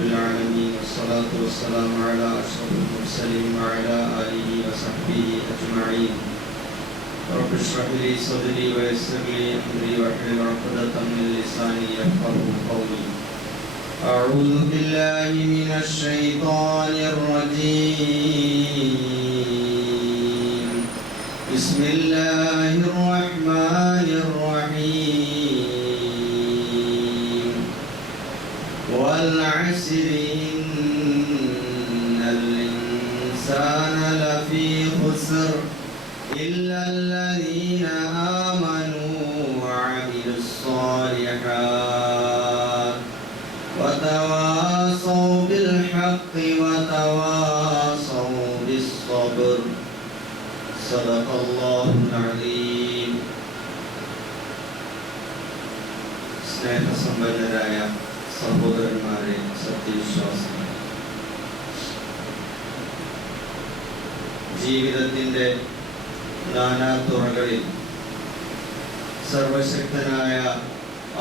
العالمين والصلاة والسلام على أشرف المرسلين وعلى آله وصحبه أجمعين. رب اشرح لي صدري ويسر لي أمري واحلل عقدة من لساني يفقهوا قولي. أعوذ بالله من الشيطان الرجيم. بسم الله الرحمن الرحيم. والعصر إن الإنسان لفي خسر إلا الذين آمنوا وعملوا الصالحات وتواصوا بالحق وتواصوا بالصبر. صدق الله العظيم. സ്നേഹസമ്പന്നരായ സഹോദരന്മാരെ, സത്യവിശ്വാസികളെ, ജീവിതത്തിൻ്റെ നാനാതുറകളിൽ സർവശക്തനായ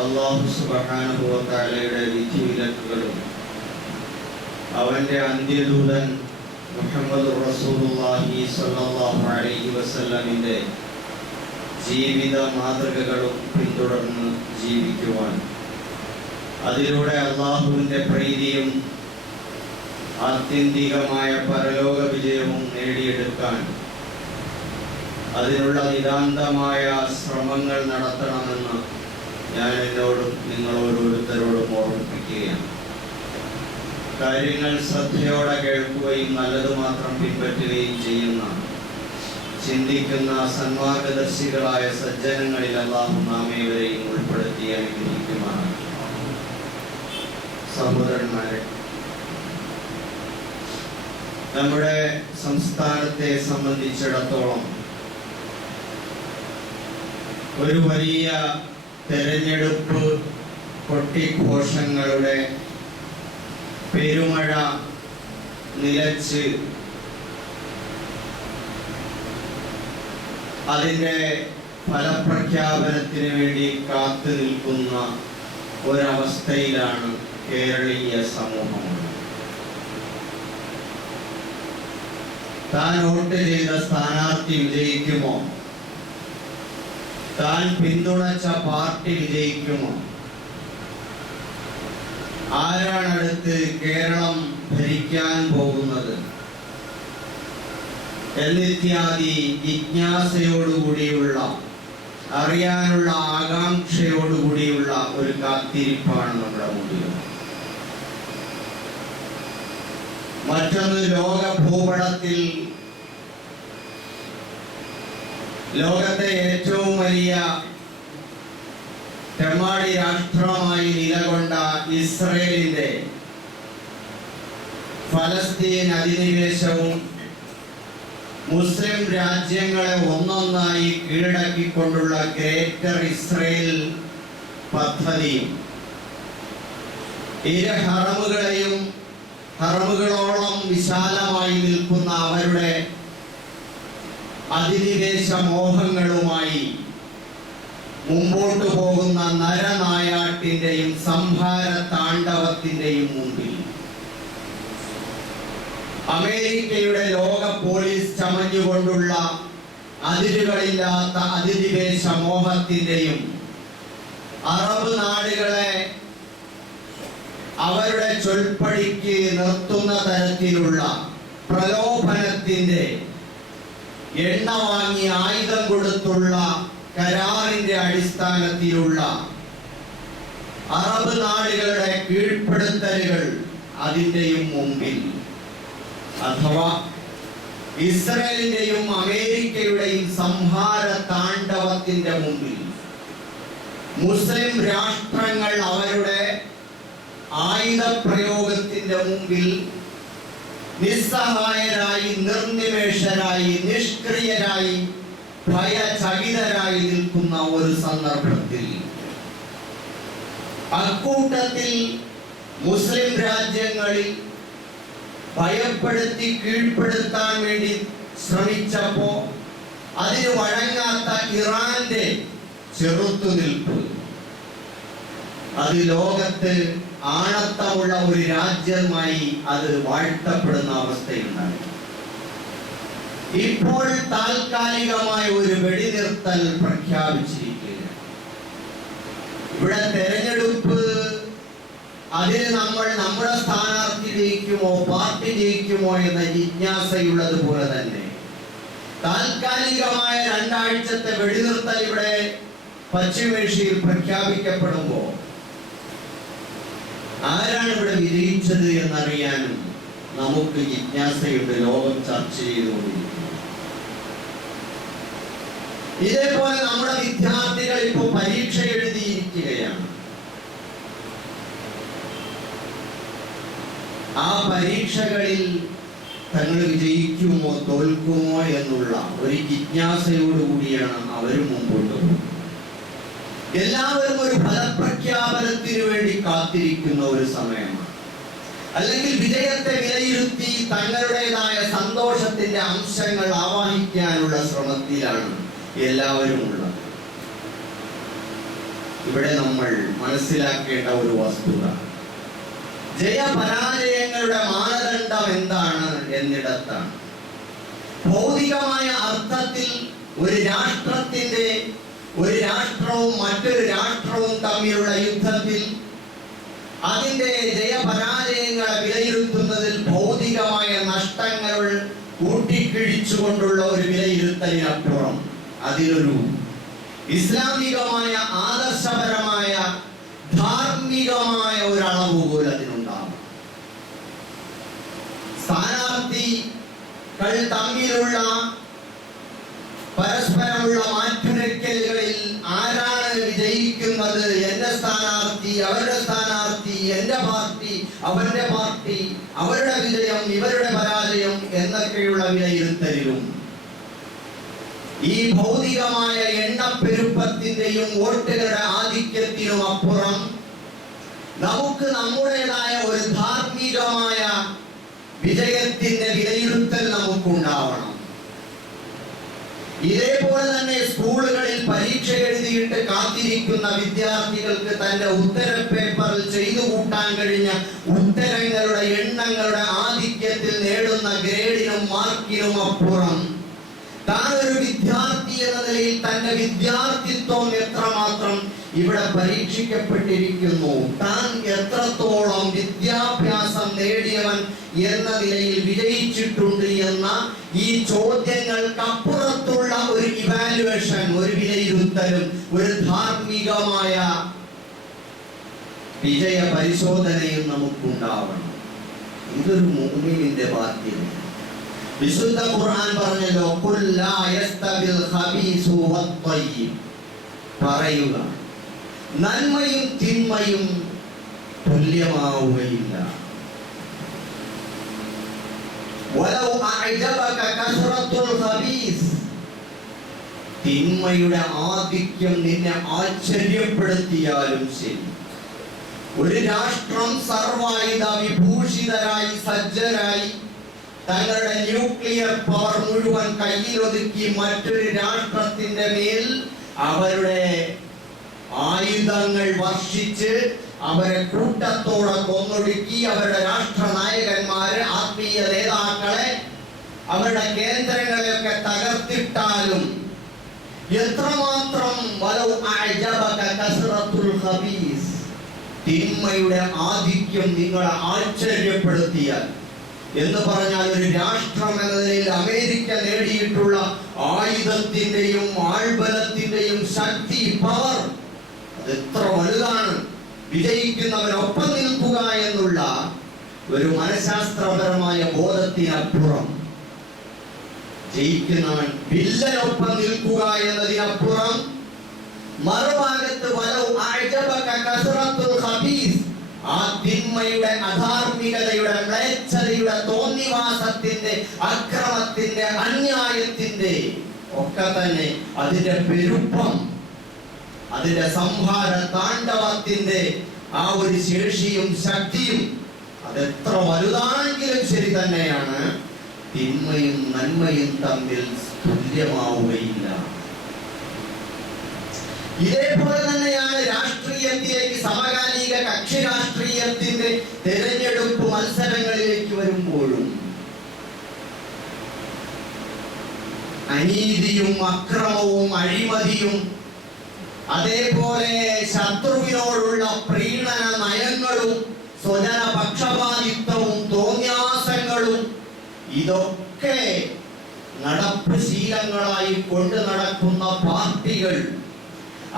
അല്ലാഹു സുബ്ഹാനഹു വ തആലയുടെ വിധിവിലക്കുകളും അവൻ്റെ അന്ത്യദൂതൻ മുഹമ്മദ് റസൂലുള്ളാഹി സ്വല്ലല്ലാഹു അലൈഹി വസല്ലമിൻ്റെ ജീവിത മാതൃകകളും പിന്തുടർന്ന് ജീവിക്കുവാൻ, അതിലൂടെ അല്ലാഹുവിൻ്റെ പ്രീതിയും ആത്യന്തികമായ പരലോക വിജയവും നേടിയെടുക്കാൻ അതിനുള്ള നിതാന്തമായ ശ്രമങ്ങൾ നടത്തണമെന്ന് ഞാൻ എന്നോടും നിങ്ങളോരോരുത്തരോടും ഓർമ്മിപ്പിക്കുകയാണ്. കാര്യങ്ങൾ ശ്രദ്ധയോടെ കേൾക്കുകയും നല്ലത് മാത്രം പിൻപറ്റുകയും ചെയ്യുന്ന, ചിന്തിക്കുന്ന സന്മാർഗദർശികളായ സജ്ജനങ്ങളിൽ അല്ലാഹു നാമേവരെയും ഉൾപ്പെടുത്തി അനുഗ്രഹിക്കുമാണ്. സഹോദരന്മാരെ, നമ്മുടെ സംസ്ഥാനത്തെ സംബന്ധിച്ചിടത്തോളം ഒരു വലിയ തെരഞ്ഞെടുപ്പ് കൊട്ടിഘോഷങ്ങളുടെ പെരുമഴ നിലച്ച് അതിൻ്റെ ഫലപ്രഖ്യാപനത്തിന് വേണ്ടി കാത്തു നിൽക്കുന്ന ഒരവസ്ഥയിലാണ് കേരളീയ സമൂഹം. താൻ വോട്ട് ചെയ്ത സ്ഥാനാർത്ഥി വിജയിക്കുമോ? താൻ പിന്തുണച്ച പാർട്ടി വിജയിക്കുമോ? ആരാണ് അടുത്ത് കേരളം ഭരിക്കാൻ പോകുന്നത് എന്നിത്യാദി ജിജ്ഞാസയോടുകൂടിയുള്ള, അറിയാനുള്ള ആകാംക്ഷയോടുകൂടിയുള്ള ഒരു കാത്തിരിപ്പാണ് നമ്മുടെ മുമ്പിൽ. മറ്റൊന്ന്, ലോക ഭൂപടത്തിൽ ലോകത്തെ ഏറ്റവും വലിയ തെമ്മാടി രാഷ്ട്രമായി നിലകൊണ്ട ഇസ്രയേലിന്റെ ഫലസ്തീൻ അധിനിവേശവും മുസ്ലിം രാജ്യങ്ങളെ ഒന്നൊന്നായി കീഴടക്കിക്കൊണ്ടുള്ള ഗ്രേറ്റർ ഇസ്രയേൽ പദ്ധതിയും, ഇരു ഹറമുകളെയും ഹറമുകളോളം വിശാലമായി നിൽക്കുന്ന അവരുടെ അധിനിവേശ മോഹങ്ങളുമായി മുമ്പോട്ട് പോകുന്ന നരനായാട്ടിന്റെയും സംഹാര താണ്ഡവത്തിന്റെയും മുമ്പിൽ അമേരിക്കയുടെ ലോക പോലീസ് ചമഞ്ഞുകൊണ്ടുള്ള അതിരുകളില്ലാത്ത അധിനിവേശ മോഹത്തിന്റെയും അറബ് നാടുകളെ അവരുടെ ചൊൽപ്പടിക്ക് നിർത്തുന്ന തരത്തിലുള്ള പ്രലോഭനത്തിന്റെ, എണ്ണ വാങ്ങി ആയുധം കൊടുത്തുള്ള കരാറിന്റെ അടിസ്ഥാനത്തിലുള്ള അറബ് നാടുകളുടെ കീഴ്പ്പെടുത്തലുകൾ അതിൻ്റെയും മുമ്പിൽ, അഥവാ ഇസ്രയേലിന്റെയും അമേരിക്കയുടെയും സംഹാര താണ്ഡവത്തിന്റെ മുമ്പിൽ മുസ്ലിം രാഷ്ട്രങ്ങൾ അവരുടെ ആയുധ പ്രയോഗത്തിന്റെ മുമ്പിൽ നിസ്സഹായരായി, നിർനിമേഷരായി, നിഷ്ക്രിയരായി, ഭയചകിതരായി നിൽക്കുന്ന ഒരു സന്ദർഭത്തിൽ അക്കൂട്ടത്തിൽ മുസ്ലിം രാജ്യങ്ങളിൽ ഭയപ്പെടുത്തി കീഴ്പ്പെടുത്താൻ വേണ്ടി ശ്രമിച്ചപ്പോ അതിന് വഴങ്ങാത്ത ഇറാന്റെ ചെറുത്തുനിൽപ്പ്, അത് ലോകത്ത് ആണത്തമുള്ള ഒരു രാജ്യമായി അത് വാഴ്ത്തപ്പെടുന്ന അവസ്ഥയുണ്ടായി. ഇപ്പോൾ താൽക്കാലികമായ ഒരു വെടിനിർത്തൽ പ്രഖ്യാപിച്ചിരിക്കുകയാണ്. ഇവിടെ തെരഞ്ഞെടുപ്പ്, അതിൽ നമ്മൾ നമ്മുടെ സ്ഥാനാർത്ഥി ജയിക്കുമോ പാർട്ടി ജയിക്കുമോ എന്ന ജിജ്ഞാസയുള്ളത് പോലെ തന്നെ താൽക്കാലികമായ 2 ആഴ്ചത്തെ വെടിനിർത്തൽ ഇവിടെ പശ്ചിമേഷ്യയിൽ പ്രഖ്യാപിക്കപ്പെടുമ്പോൾ ആരാണ് ഇവിടെ വിജയിച്ചത് എന്നറിയാനും നമുക്ക് ജിജ്ഞാസയുണ്ട്. ലോകം ചർച്ച ചെയ്തുകൊണ്ടിരിക്കുന്നു. ഇതേപോലെ നമ്മുടെ വിദ്യാർത്ഥികൾ ഇപ്പോൾ പരീക്ഷ എഴുതിയിരിക്കുകയാണ്. ആ പരീക്ഷകളിൽ തങ്ങൾ വിജയിക്കുമോ തോൽക്കുമോ എന്നുള്ള ഒരു ജിജ്ഞാസയോടുകൂടിയാണ് അവരും മുമ്പോട്ട് പോകുന്നത്. എല്ലാവരും ഒരു ഫലപ്രഖ്യാപനത്തിന് വേണ്ടി കാത്തിരിക്കുന്ന ഒരു സമയമാണ്. അല്ലെങ്കിൽ വിജയത്തെ വിലയിരുത്തി തങ്ങളുടേതായ സന്തോഷത്തിന്റെ അംശങ്ങൾ ആവാഹിക്കാനുള്ള ശ്രമത്തിലാണ് എല്ലാവരും ഉള്ളത്. ഇവിടെ നമ്മൾ മനസ്സിലാക്കേണ്ട ഒരു വസ്തുത, ജയപരാജയങ്ങളുടെ മാനദണ്ഡം എന്താണ് എന്നിടത്താണ്. ഭൗതികമായ അർത്ഥത്തിൽ ഒരു രാഷ്ട്രവും മറ്റൊരു രാഷ്ട്രവും തമ്മിലുള്ള യുദ്ധത്തിൽ അതിന്റെ ജയപരാജയങ്ങളെ വിലയിരുത്തുന്നതിൽ ഭൗതികമായ നഷ്ടങ്ങൾ കൂട്ടിക്കിഴിച്ചുകൊണ്ടുള്ള ഒരു വിലയിരുത്തലിനപ്പുറം അതിലൊരു ഇസ്ലാമികമായ ആദർശപരമായ ധാർമ്മികമായ ഒരു അളവുപോൽ അതിനുണ്ടാവും. സ്ഥാനാർത്ഥികൾ തമ്മിലുള്ള പരസ്പരമുള്ള മാറ്റുരയ്ക്കലുകളിൽ ആരാണ് വിജയിക്കുന്നത്, എന്റെ സ്ഥാനാർത്ഥി, അവരുടെ സ്ഥാനാർത്ഥി, എന്റെ പാർട്ടി, അവരുടെ പാർട്ടി, അവരുടെ വിജയം, ഇവരുടെ പരാജയം എന്നൊക്കെയുള്ള വിലയിരുത്തലിലും ഈ ഭൗതികമായ എണ്ണപ്പെരുപ്പത്തിന്റെയും വോട്ടുകളുടെ ആധിക്യത്തിനും അപ്പുറം നമുക്ക് നമ്മുടേതായ ഒരു ധാർമ്മികമായ വിജയത്തിന്റെ വിലയിരുത്തൽ നമുക്കുണ്ടാവണം. ഇതേപോലെ തന്നെ സ്കൂളുകളിൽ പരീക്ഷ എഴുതിയിട്ട് കാത്തിരിക്കുന്ന വിദ്യാർത്ഥികൾക്ക് തന്റെ ഉത്തര പേപ്പറിൽ ചെയ്തു കൂട്ടാൻ കഴിഞ്ഞ ഉത്തരങ്ങളുടെ എണ്ണങ്ങളുടെ ആധിക്യത്തിൽ നേടുന്ന ഗ്രേഡിനും മാർക്കിനും അപ്പുറം താൻ ഒരു വിദ്യാർത്ഥി എന്ന നിലയിൽ തന്റെ വിദ്യാർത്ഥിത്വം എത്രമാത്രം ഇവിടെ പരീക്ഷിക്കപ്പെട്ടിരിക്കുന്നു, താൻ എത്രത്തോളം വിദ്യാഭ്യാസം നേടിയവൻ എന്ന നിലയിൽ വിജയിച്ചിട്ടുണ്ട് എന്ന ഈ ചോദ്യങ്ങൾക്കപ്പുറത്തുള്ള ഒരു ഇവാലുവേഷൻ, ഒരു വിലയിരുത്തലും ഒരു ധാർമ്മികമായ വിജയ പരിശോധനയും നമുക്കുണ്ടാവണം. ഇതൊരു മുഅ്മിനിന്റെ ബാധ്യതയാണ്. വിശുദ്ധ ഖുർആൻ പറഞ്ഞല്ലോ, ഖുൽ ലാ യസ്തബിൽ ഖബീസു വത്വയ്യിബ്, പറയുക നന്മയും തിന്മയും തുല്യമാവുകയില്ല. വലൗ അഅജബക കസ്റത്തുൽ ഖബീസ്, തിന്മയുടെ ആധിക്യം നിന്നെ ആശ്ചര്യപ്പെടുത്തിയാലും ശരി. ഒരു രാഷ്ട്രം സർവായുധ വിഭൂഷിതരായി സജ്ജരായി തങ്ങളുടെ ന്യൂക്ലിയർ പവർ മുഴുവൻ കയ്യിലൊതുക്കി മറ്റൊരു രാഷ്ട്രത്തിന്റെ മേൽ അവരുടെ ആയുധങ്ങൾ വർഷിച്ച് അവരെ കൂട്ടത്തോടെ കൊന്നൊടുക്കി അവരുടെ രാഷ്ട്ര നായകന്മാരെ, ആത്മീയ നേതാക്കളെ, അവരുടെ കേന്ദ്രങ്ങളെയൊക്കെ തകർത്തിട്ടാലും എത്രമാത്രം വലൗ അഅജബക കസ്റത്തുൽ ഖബീസ്, തിന്മയുടെ ആധിക്യം നിങ്ങളെ ആശ്ചര്യപ്പെടുത്തിയാൽ എന്ന് പറഞ്ഞാൽ ഒരു രാഷ്ട്രം എന്ന നിലയിൽ അമേരിക്ക നേടിയിട്ടുള്ള ആയുധത്തിന്റെയും ആൾബലത്തിന്റെയും ശക്തി, പവർ, അത് എത്ര വലുതാണ്. വിജയിക്കുന്നവരൊപ്പം നിൽക്കുക എന്നുള്ള ഒരു മനഃശാസ്ത്രപരമായ ബോധത്തിനപ്പുറം, ജയിക്കുന്നവൻ വില്ലനൊപ്പം നിൽക്കുക എന്നതിനപ്പുറം, മറുഭാഗത്ത് വലൗ അഅജബക കസ്റത്തുൽ ഖബീസ്, ആ തിന്മയുടെ, അധാർമികതയുടെ, മ്ലേച്ഛതയുടെ, തോന്നിവാസത്തിന്റെ, അക്രമത്തിന്റെ, അന്യായത്തിന്റെ ഒക്കെ തന്നെ അതിന്റെ പെരുപ്പം, അതിന്റെ സംഹാര താണ്ഡവത്തിന്റെ ആ ഒരു ശേഷിയും ശക്തിയും അതെത്ര വലുതാണെങ്കിലും ശരി തന്നെയാണ്, തിന്മയും നന്മയും തമ്മിൽ തുല്യമാവുകയില്ല. ഇതേപോലെ തന്നെയാണ് രാഷ്ട്രീയത്തിലേക്ക്, സമകാലിക കക്ഷി രാഷ്ട്രീയത്തിന്റെ തെരഞ്ഞെടുപ്പ് മത്സരങ്ങളിലേക്ക് വരുമ്പോഴും അനീതിയും അക്രമവും അഴിമതിയും അതേപോലെ ശത്രുവിനോടുള്ള പ്രീണന നയങ്ങളും സ്വജന പക്ഷപാതിത്വവും തോന്യാസങ്ങളും ഇതൊക്കെ നടപ്പ് ശീലങ്ങളായി കൊണ്ടു നടക്കുന്ന പാർട്ടികൾ,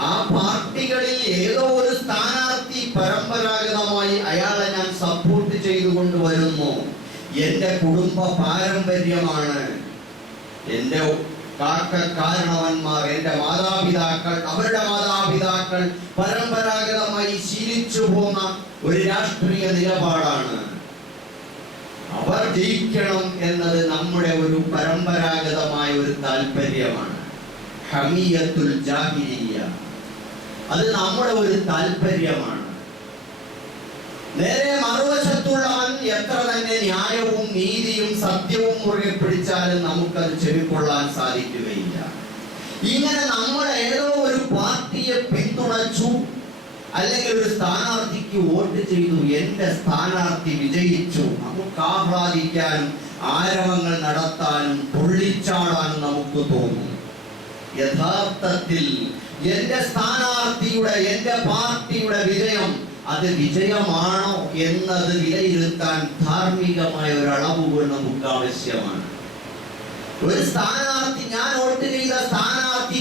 ആ പാർട്ടികളിൽ ഏതോ ഒരു സ്ഥാനാർത്ഥി പരമ്പരാഗതമായി അയാളെ ഞാൻ സപ്പോർട്ട് ചെയ്തുകൊണ്ട് വരുന്നു, എന്റെ കുടുംബ പാരമ്പര്യമാണ്, എന്റെ കാരണവന്മാർ, എന്റെ മാതാപിതാക്കൾ, അവരുടെ മാതാപിതാക്കൾ പരമ്പരാഗതമായി ശീലിച്ചു പോന്ന ഒരു രാഷ്ട്രീയ നിലപാടാണ്. അവർ ജയിക്കണം എന്നത് നമ്മുടെ ഒരു പരമ്പരാഗതമായ ഒരു താല്പര്യമാണ്. ഹമിയത്തുൽ ജാഹിലിയ്യ, അത് നമ്മുടെ ഒരു താല്പര്യമാണ്. നേരെ മറുവശത്തുള്ളവൻ എത്ര തന്നെ ന്യായവും നീതിയും സത്യവും മുറുകെ പിടിച്ചാലും നമുക്കത് ചെവിക്കൊള്ളാൻ സാധിക്കുകയില്ല. ഇങ്ങനെ നമ്മൾ ഏതോ ഒരു പാർട്ടിയെ പിന്തുണച്ചു, അല്ലെങ്കിൽ ഒരു സ്ഥാനാർത്ഥിക്ക് വോട്ട് ചെയ്തു, എന്റെ സ്ഥാനാർത്ഥി വിജയിച്ചു, നമുക്ക് ആഹ്ലാദിക്കാനും ആരവങ്ങൾ നടത്താനും പൊള്ളിച്ചാടാനും നമുക്ക് തോന്നും. യഥാർത്ഥത്തിൽ എന്റെ സ്ഥാനാർത്ഥിയുടെ, എന്റെ പാർട്ടിയുടെ വിജയം അത് വിജയമാണോ എന്നത് വിലയിരുത്താൻ ധാർമ്മികമായ ഒരു അളവുകൾ നമുക്ക് ആവശ്യമാണ്. ഒരു സ്ഥാനാർത്ഥി, ഞാൻ വോട്ട് ചെയ്ത സ്ഥാനാർത്ഥി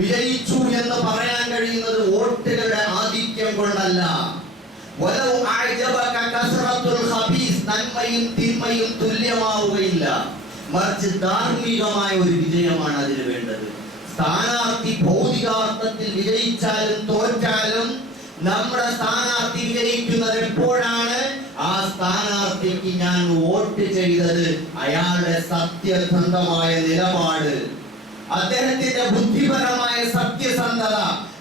വിജയിച്ചു എന്ന് പറയാൻ കഴിയുന്നത് വോട്ടുകളുടെ ആധിക്യം കൊണ്ടല്ല. നന്മയും തിന്മയും തുല്യമാവുകയില്ല, മറിച്ച് ധാർമ്മികമായ ഒരു വിജയമാണ് അതിന് വേണ്ടത്. സ്ഥാനാർത്ഥി ഭൗതികാർത്ഥത്തിൽ വിജയിച്ചാലും തോറ്റാലും നമ്മുടെ സ്ഥാനാർത്ഥി വിജയിക്കുന്നത് എപ്പോഴാണ്? ആ സ്ഥാനാർത്ഥിക്ക് ഞാൻ വോട്ട് ചെയ്തത് അയാളുടെ സത്യസന്ധമായ നിലപാട്, അദ്ദേഹത്തിന്റെ ബുദ്ധിപരമായ സത്യസന്ധത,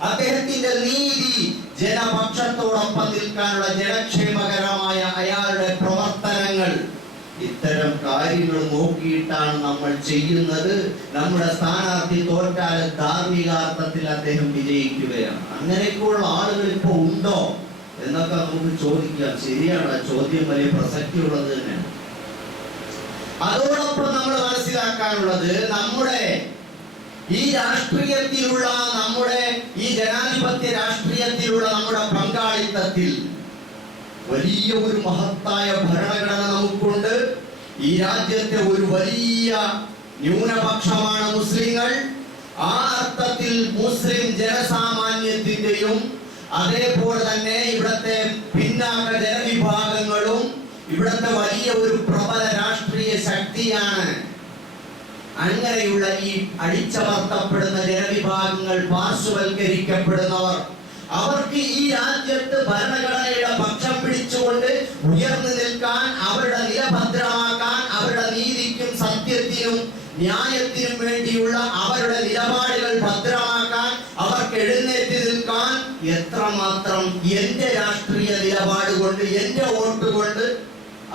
അദ്ദേഹത്തിന്റെ നീതി, ജനപക്ഷത്തോടൊപ്പം നിൽക്കാനുള്ള ജനക്ഷേമകരമായ അയാളുടെ പ്രവർത്തനങ്ങൾ, ഇത്തരം കാര്യങ്ങൾ നോക്കിയിട്ടാണ് നമ്മൾ ചെയ്യുന്നത്. നമ്മുടെ സ്ഥാനാർത്ഥി തോറ്റാൽ ധാർമ്മികാർത്ഥത്തിൽ അദ്ദേഹം വിജയിക്കുകയാണ്. അങ്ങനെയൊക്കെയുള്ള ആളുകൾ ഇപ്പൊ ഉണ്ടോ എന്നൊക്കെ നമുക്ക് ചോദിക്കാം. ശരിയാണ്, ചോദ്യം വലിയ പ്രസക്തിയുള്ളത് തന്നെയാണ്. അതോടൊപ്പം നമ്മൾ മനസ്സിലാക്കാനുള്ളത്, നമ്മുടെ ഈ രാഷ്ട്രീയത്തിലുള്ള, നമ്മുടെ ഈ ജനാധിപത്യ രാഷ്ട്രീയത്തിലുള്ള നമ്മുടെ പങ്കാളിത്തത്തിൽ വലിയ ഒരു മഹത്തായ ഭരണഘടന നമുക്കുണ്ട്. ഈ രാജ്യത്തെ ഒരു വലിയ ന്യൂനപക്ഷമാണ് മുസ്ലിങ്ങൾ. ആ അർത്ഥത്തിൽ മുസ്ലിം ജനസാമാന്യത്തിന്റെയും അതേപോലെ തന്നെ ഇവിടത്തെ പിന്നാക്ക ജനവിഭാഗങ്ങളും ഇവിടത്തെ വലിയ ഒരു പ്രബല രാഷ്ട്രീയ ശക്തിയാണ്. അങ്ങനെയുള്ള ഈ അടിച്ചമർത്തപ്പെടുന്ന ജനവിഭാഗങ്ങൾ, പാർശ്വവൽക്കരിക്കപ്പെടുന്നവർ, അവർക്ക് ഈ രാജ്യത്ത് ഭരണഘടനയുടെ പക്ഷം പിടിച്ചുകൊണ്ട് ഉയർന്നു നിൽക്കാൻ, അവരുടെ നില ഭദ്രമാക്കാൻ, അവരുടെ നീതിക്കും സത്യത്തിനും ന്യായത്തിനും വേണ്ടിയുള്ള അവരുടെ നിലപാടുകൾ ഭദ്രമാക്കാൻ, അവർക്ക് എഴുന്നേറ്റ് നിൽക്കാൻ എത്രമാത്രം എന്റെ രാഷ്ട്രീയ നിലപാട് കൊണ്ട്, എന്റെ വോട്ട് കൊണ്ട്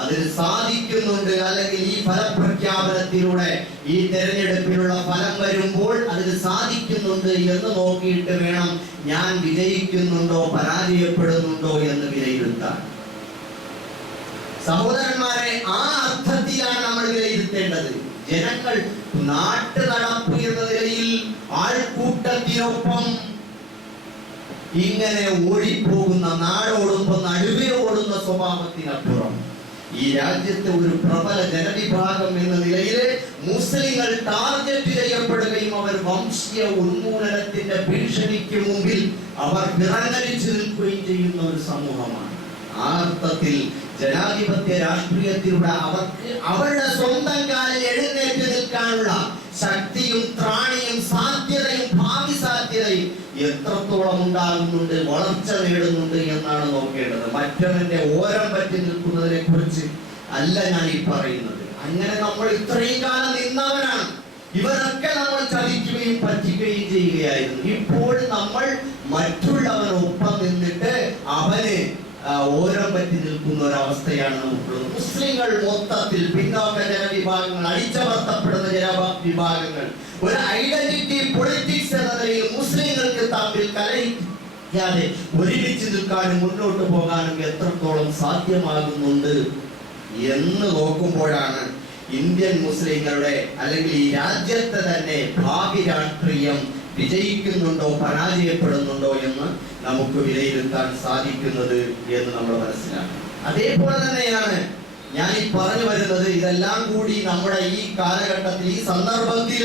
അതിന് സാധിക്കുന്നുണ്ട്, അല്ലെങ്കിൽ ഈ ഫലപ്രഖ്യാപനത്തിലൂടെ, ഈ തെരഞ്ഞെടുപ്പിലുള്ള ഫലം വരുമ്പോൾ അതിന് സാധിക്കുന്നുണ്ട് എന്ന് നോക്കിയിട്ട് വേണം ഞാൻ വിജയിക്കുന്നുണ്ടോ പരാജയപ്പെടുന്നുണ്ടോ എന്ന് വിലയിരുത്താൻ. സഹോദരന്മാരെ, ആ അർത്ഥത്തിലാണ് നമ്മൾ വിലയിരുത്തേണ്ടത്. ജനങ്ങൾ നാട്ടു നടപ്പ് എന്ന നിലയിൽ ആൾക്കൂട്ടത്തിനൊപ്പം ഇങ്ങനെ ഓടിപ്പോകുന്ന, നാടോടുമ്പോ നടുവേ ഓടുന്ന സ്വഭാവത്തിനപ്പുറം ഈ രാജ്യത്തെ ഒരു പ്രബല ജനവിഭാഗം എന്ന നിലയിൽ മുസ്ലിങ്ങൾ ടാർഗറ്റ് ചെയ്യപ്പെടുകയും അവർ വംശീയ ഉന്മൂലനത്തിന്റെ ഭീഷണിക്ക് മുമ്പിൽ അവർ വിറങ്ങലിച്ചു നിൽക്കുകയും ചെയ്യുന്ന ഒരു സമൂഹമാണ്. ആ അർത്ഥത്തിൽ ജനാധിപത്യ രാഷ്ട്രീയത്തിലൂടെ അവർക്ക് അവരുടെ സ്വന്തം കാലിൽ എഴുന്നേറ്റ് നിൽക്കാനുള്ള ശക്തിയും ത്രാണിയും സാധ്യതയും ഭാവി സാധ്യതയും എത്രത്തോളം ഉണ്ടാകുന്നുണ്ട്, വളർച്ച നേടുന്നുണ്ട് എന്നാണ് നോക്കേണ്ടത്. മറ്റവന്റെ ഓരം പറ്റി നിൽക്കുന്നതിനെ കുറിച്ച് അല്ല ഞാൻ ഈ പറയുന്നത്. അങ്ങനെ നമ്മൾ ഇത്രയും കാലം നിന്നവരാണ്. ഇവരൊക്കെ നമ്മൾ ചതിക്കുകയും പറ്റിക്കുകയും ചെയ്യുകയായിരുന്നു. ഇപ്പോൾ നമ്മൾ മറ്റുള്ളവനൊപ്പം നിന്നിട്ട് അവന് ഓരം പറ്റി നിൽക്കുന്ന ഒരു അവസ്ഥയാണ് നമുക്കുള്ളത്. മുസ്ലിങ്ങൾ മൊത്തത്തിൽ പിന്നോക്ക ജനവിഭാഗങ്ങൾ, അടിച്ചമർത്തപ്പെടുന്ന ജനവിഭാഗങ്ങൾ, ഒരു ഐഡന്റിറ്റി പൊളിറ്റിക്സ് എന്ന നിലയിൽ മുസ്ലിങ്ങൾക്ക് തമ്മിൽ കലഹിക്കാതെ ഒരുമിച്ച് നിൽക്കാനും മുന്നോട്ട് പോകാനും എത്രത്തോളം സാധ്യമാകുന്നുണ്ട് എന്ന് നോക്കുമ്പോഴാണ് ഇന്ത്യൻ മുസ്ലിങ്ങളുടെ അല്ലെങ്കിൽ ഈ രാജ്യത്തെ തന്നെ ഭാവി രാഷ്ട്രീയം വിജയിക്കുന്നുണ്ടോ പരാജയപ്പെടുന്നുണ്ടോ എന്ന് നമുക്ക് വിലയിരുത്താൻ സാധിക്കുന്നത് എന്ന് നമ്മൾ മനസ്സിലാക്കണം. അതേപോലെ തന്നെയാണ് ഞാൻ ഈ പറഞ്ഞു വരുന്നത്. ഇതെല്ലാം കൂടി നമ്മുടെ ഈ കാലഘട്ടത്തിൽ, ഈ സന്ദർഭത്തിൽ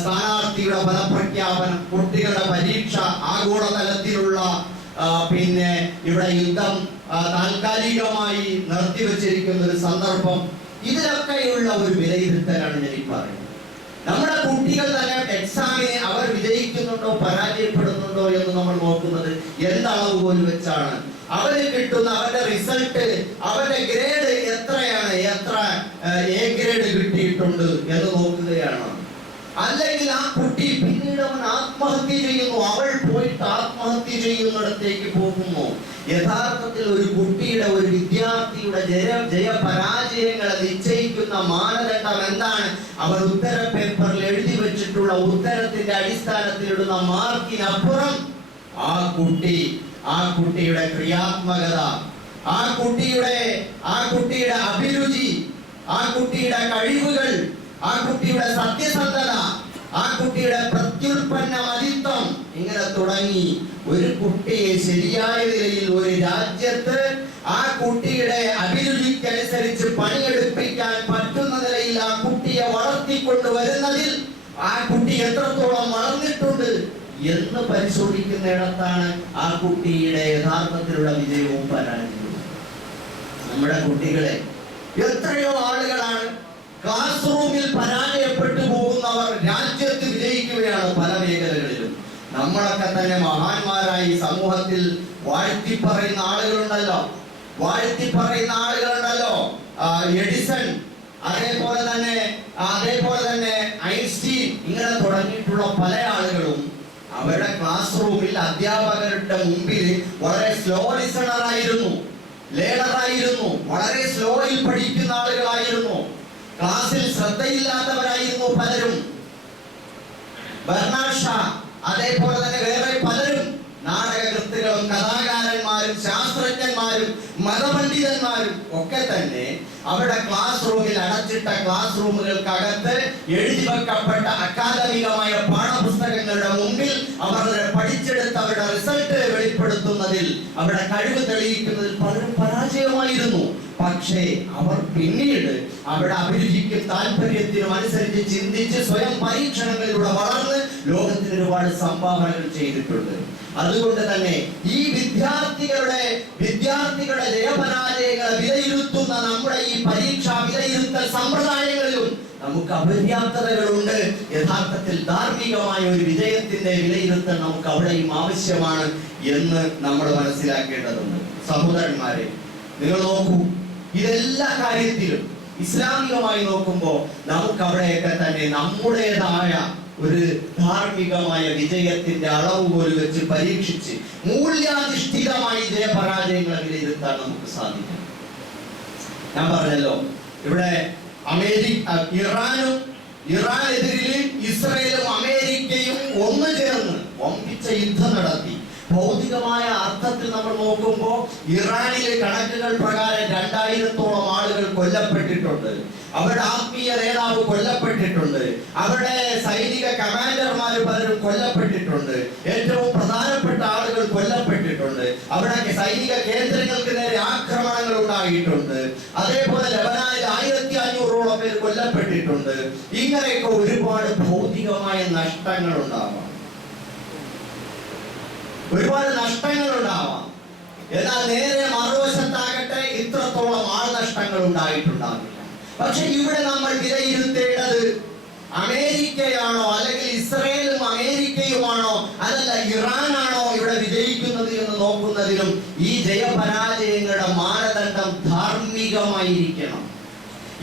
സ്ഥാനാർത്ഥിയുടെ ഫലപ്രഖ്യാപനം, കുട്ടികളുടെ പരീക്ഷ, ആഗോളതലത്തിലുള്ള ഇവിടെ യുദ്ധം താൽക്കാലികമായി നിർത്തിവെച്ചിരിക്കുന്ന ഒരു സന്ദർഭം, ഇതിലൊക്കെയുള്ള ഒരു വിലയിരുത്തലാണ് ഞാൻ ഈ പറയുന്നത്. നമ്മുടെ കുട്ടികൾ തന്നെ എക്സാമിന് അവർ വിജയിക്കുന്നുണ്ടോ പരാജയപ്പെടുന്നുണ്ടോ എന്ന് നമ്മൾ നോക്കുന്നത് എന്തളവ് പോലും വെച്ചാണ്. അവന് കിട്ടുന്ന അവരുടെ റിസൾട്ട്, അവരുടെ ഗ്രേഡ് എത്രയാണ്, എത്ര എ ഗ്രേഡ് കിട്ടിയിട്ടുണ്ട് എന്ന് നോക്കുകയാണ്. അല്ലെങ്കിൽ ആ കുട്ടി പിന്നീട് അവൻ ആത്മഹത്യ ചെയ്യുന്നു, അവൾ പോയിട്ട് ആത്മഹത്യ ചെയ്യുന്നിടത്തേക്ക് പോകുന്നു. യഥാർത്ഥത്തിൽ ഒരു കുട്ടിയുടെ, ഒരു വിദ്യാർത്ഥിയുടെ ജയപരാജയങ്ങളെ നിശ്ചയിക്കുന്ന മാനദണ്ഡം എന്താണ്? അവർ ഉത്തര പേപ്പറിൽ എഴുതി വെച്ചിട്ടുള്ള ഉത്തരത്തിന്റെ അടിസ്ഥാനത്തിലിടുന്ന മാർക്കിനപ്പുറം ആ കുട്ടിയുടെ ക്രിയാത്മകത, ആ കുട്ടിയുടെ അഭിരുചി, ആ കുട്ടിയുടെ കഴിവുകൾ, ആ കുട്ടിയുടെ സത്യസന്ധത, ആ കുട്ടിയുടെ പ്രത്യുൽപ്പന്ന മതിത്വം, ഇങ്ങനെ തുടങ്ങി ഒരു കുട്ടിയെ ശരിയായ നിലയിൽ ഒരു രാജ്യത്ത് ആ കുട്ടിയുടെ അഭിരുചിക്കനുസരിച്ച് പണിയെടുപ്പിക്കാൻ പറ്റുന്ന നിലയിൽ ആ കുട്ടിയെ വളർത്തിക്കൊണ്ടുവരുന്നതിൽ ആ കുട്ടി എത്രത്തോളം വളർന്നിട്ടുണ്ട് എന്ന് പരിശോധിക്കുന്നിടത്താണ് ആ കുട്ടിയുടെ യഥാർത്ഥത്തിലുള്ള വിജയവും പരാജയവും. നമ്മുടെ കുട്ടികളെ എത്രയോ ആളുകളാണ് ക്ലാസ് റൂമിൽ പരാജയപ്പെട്ടു പോകുന്നവർ രാജ്യത്ത് വിജയിക്കുകയാണ് പല മേഖലകളിലും. നമ്മളൊക്കെ തന്നെ മഹാന്മാരായി സമൂഹത്തിൽ വാഴ്ത്തി പറയുന്ന ആളുകളുണ്ടല്ലോ, എഡിസൺ, അതേപോലെ തന്നെ ഐൻസ്റ്റീൻ, ഇങ്ങനെ തുടങ്ങിയിട്ടുള്ള പല ആളുകളും അവരുടെ ക്ലാസ് റൂമിൽ അധ്യാപകരുടെ മുമ്പിൽ വളരെ സ്ലോ ലേണറായിരുന്നു, വളരെ സ്ലോയിൽ പഠിക്കുന്ന ആളുകളായിരുന്നു, ക്ലാസ്സിൽ ശ്രദ്ധയില്ലാത്തവരായിരുന്നു പലരും. ബർണാഡ് ഷാ, അതേപോലെ തന്നെ വേറെ പലരും നാടകകൃത്തുക്കളും കഥാകാരന്മാരും ശാസ്ത്രജ്ഞന്മാരും മതപണ്ഡിതന്മാരും ഒക്കെ തന്നെ അവരുടെ ക്ലാസ് റൂമിൽ, അടച്ചിട്ട ക്ലാസ് റൂമുകൾക്കകത്ത് എഴുതി വെക്കപ്പെട്ട അക്കാദമികമായ പാഠപുസ്തകങ്ങളുടെ മുമ്പിൽ അവർ പഠിച്ചെടുത്ത് അവരുടെ റിസൾട്ട് വെളിപ്പെടുത്തുന്നതിൽ, അവരുടെ കഴിവ് തെളിയിക്കുന്നതിൽ പലരും പരാജയമായിരുന്നു. പക്ഷേ അവർ പിന്നീട് അവരുടെ അഭിരുചിക്കും താല്പര്യത്തിനും അനുസരിച്ച് ചിന്തിച്ച് സ്വയം പരീക്ഷണങ്ങളിലൂടെ വളർന്ന് ലോകത്തിന് ഒരുപാട് സംഭാവനകൾ ചെയ്തിട്ടുണ്ട്. അതുകൊണ്ട് തന്നെ ഈ വിദ്യാർത്ഥികളുടെ ജയപരാജയങ്ങളെ വിലയിരുത്തുന്ന നമ്മുടെ ഈ പരീക്ഷാ വിലയിരുത്തൽ സമ്പ്രദായങ്ങളിലും നമുക്ക് അപര്യാപ്തതകളുണ്ട്. യഥാർത്ഥത്തിൽ ധാർമ്മികമായ ഒരു വിജയത്തിന്റെ വിലയിരുത്തൽ നമുക്ക് അവിടെയും ആവശ്യമാണ് എന്ന് നമ്മൾ മനസ്സിലാക്കേണ്ടതുണ്ട്. സഹോദരന്മാരെ, നിങ്ങൾ നോക്കൂ, ഇതെല്ലാ കാര്യത്തിലും ഇസ്ലാമികമായി നോക്കുമ്പോൾ നമുക്ക് അവിടെയൊക്കെ തന്നെ നമ്മുടേതായ ഒരു ധാർമ്മികമായ വിജയത്തിന്റെ അളവ് പോലും വെച്ച് പരീക്ഷിച്ച് മൂല്യാധിഷ്ഠിതമായി ജയപരാജയങ്ങളെ വിലയിരുത്താൻ നമുക്ക് സാധിക്കും. ഞാൻ പറഞ്ഞല്ലോ, ഇവിടെ ഇറാനെതിരിൽ ഇസ്രായേലും അമേരിക്കയും ഒന്നു ചേർന്ന് വമ്പിച്ച യുദ്ധം നടത്തി. ഭൗതികമായ അർത്ഥത്തിൽ നമ്മൾ നോക്കുമ്പോൾ ഇറാനിലെ കണക്കുകൾ പ്രകാരം 2000-ഓളം ആളുകൾ കൊല്ലപ്പെട്ടിട്ടുണ്ട്. അവരുടെ ആത്മീയ നേതാവ് കൊല്ലപ്പെട്ടിട്ടുണ്ട്. അവരുടെ സൈനിക കമാൻഡർമാർ പലരും കൊല്ലപ്പെട്ടിട്ടുണ്ട്. ഏറ്റവും പ്രധാനപ്പെട്ട ആളുകൾ കൊല്ലപ്പെട്ടിട്ടുണ്ട്. അവിടെ സൈനിക കേന്ദ്രങ്ങൾക്ക് നേരെ ആക്രമണങ്ങൾ ഉണ്ടായിട്ടുണ്ട്. അതേപോലെ ലബനാനിൽ 1500-ഓളം പേർ കൊല്ലപ്പെട്ടിട്ടുണ്ട്. ഇങ്ങനെയൊക്കെ ഒരുപാട് ഭൗതികമായ നഷ്ടങ്ങൾ ഉണ്ടാവാം, ഒരുപാട് നഷ്ടങ്ങൾ ഉണ്ടാവാം. എന്നാൽ നേരെ മറുവശത്താകട്ടെ ഇത്രത്തോളം ആൾനഷ്ടങ്ങൾ ഉണ്ടായിട്ടുണ്ടാവില്ല. പക്ഷെ ഇവിടെ നമ്മൾ വിലയിരുത്തേണ്ടത് അമേരിക്കയാണോ, അല്ലെങ്കിൽ ഇസ്രായേലും അമേരിക്കയുമാണോ, അതല്ല ഇറാനാണോ ഇവിടെ വിജയിക്കുന്നത് എന്ന് നോക്കുന്നതിലും ഈ ജയപരാജയങ്ങളുടെ മാനദണ്ഡം ധാർമ്മികമായിരിക്കണം.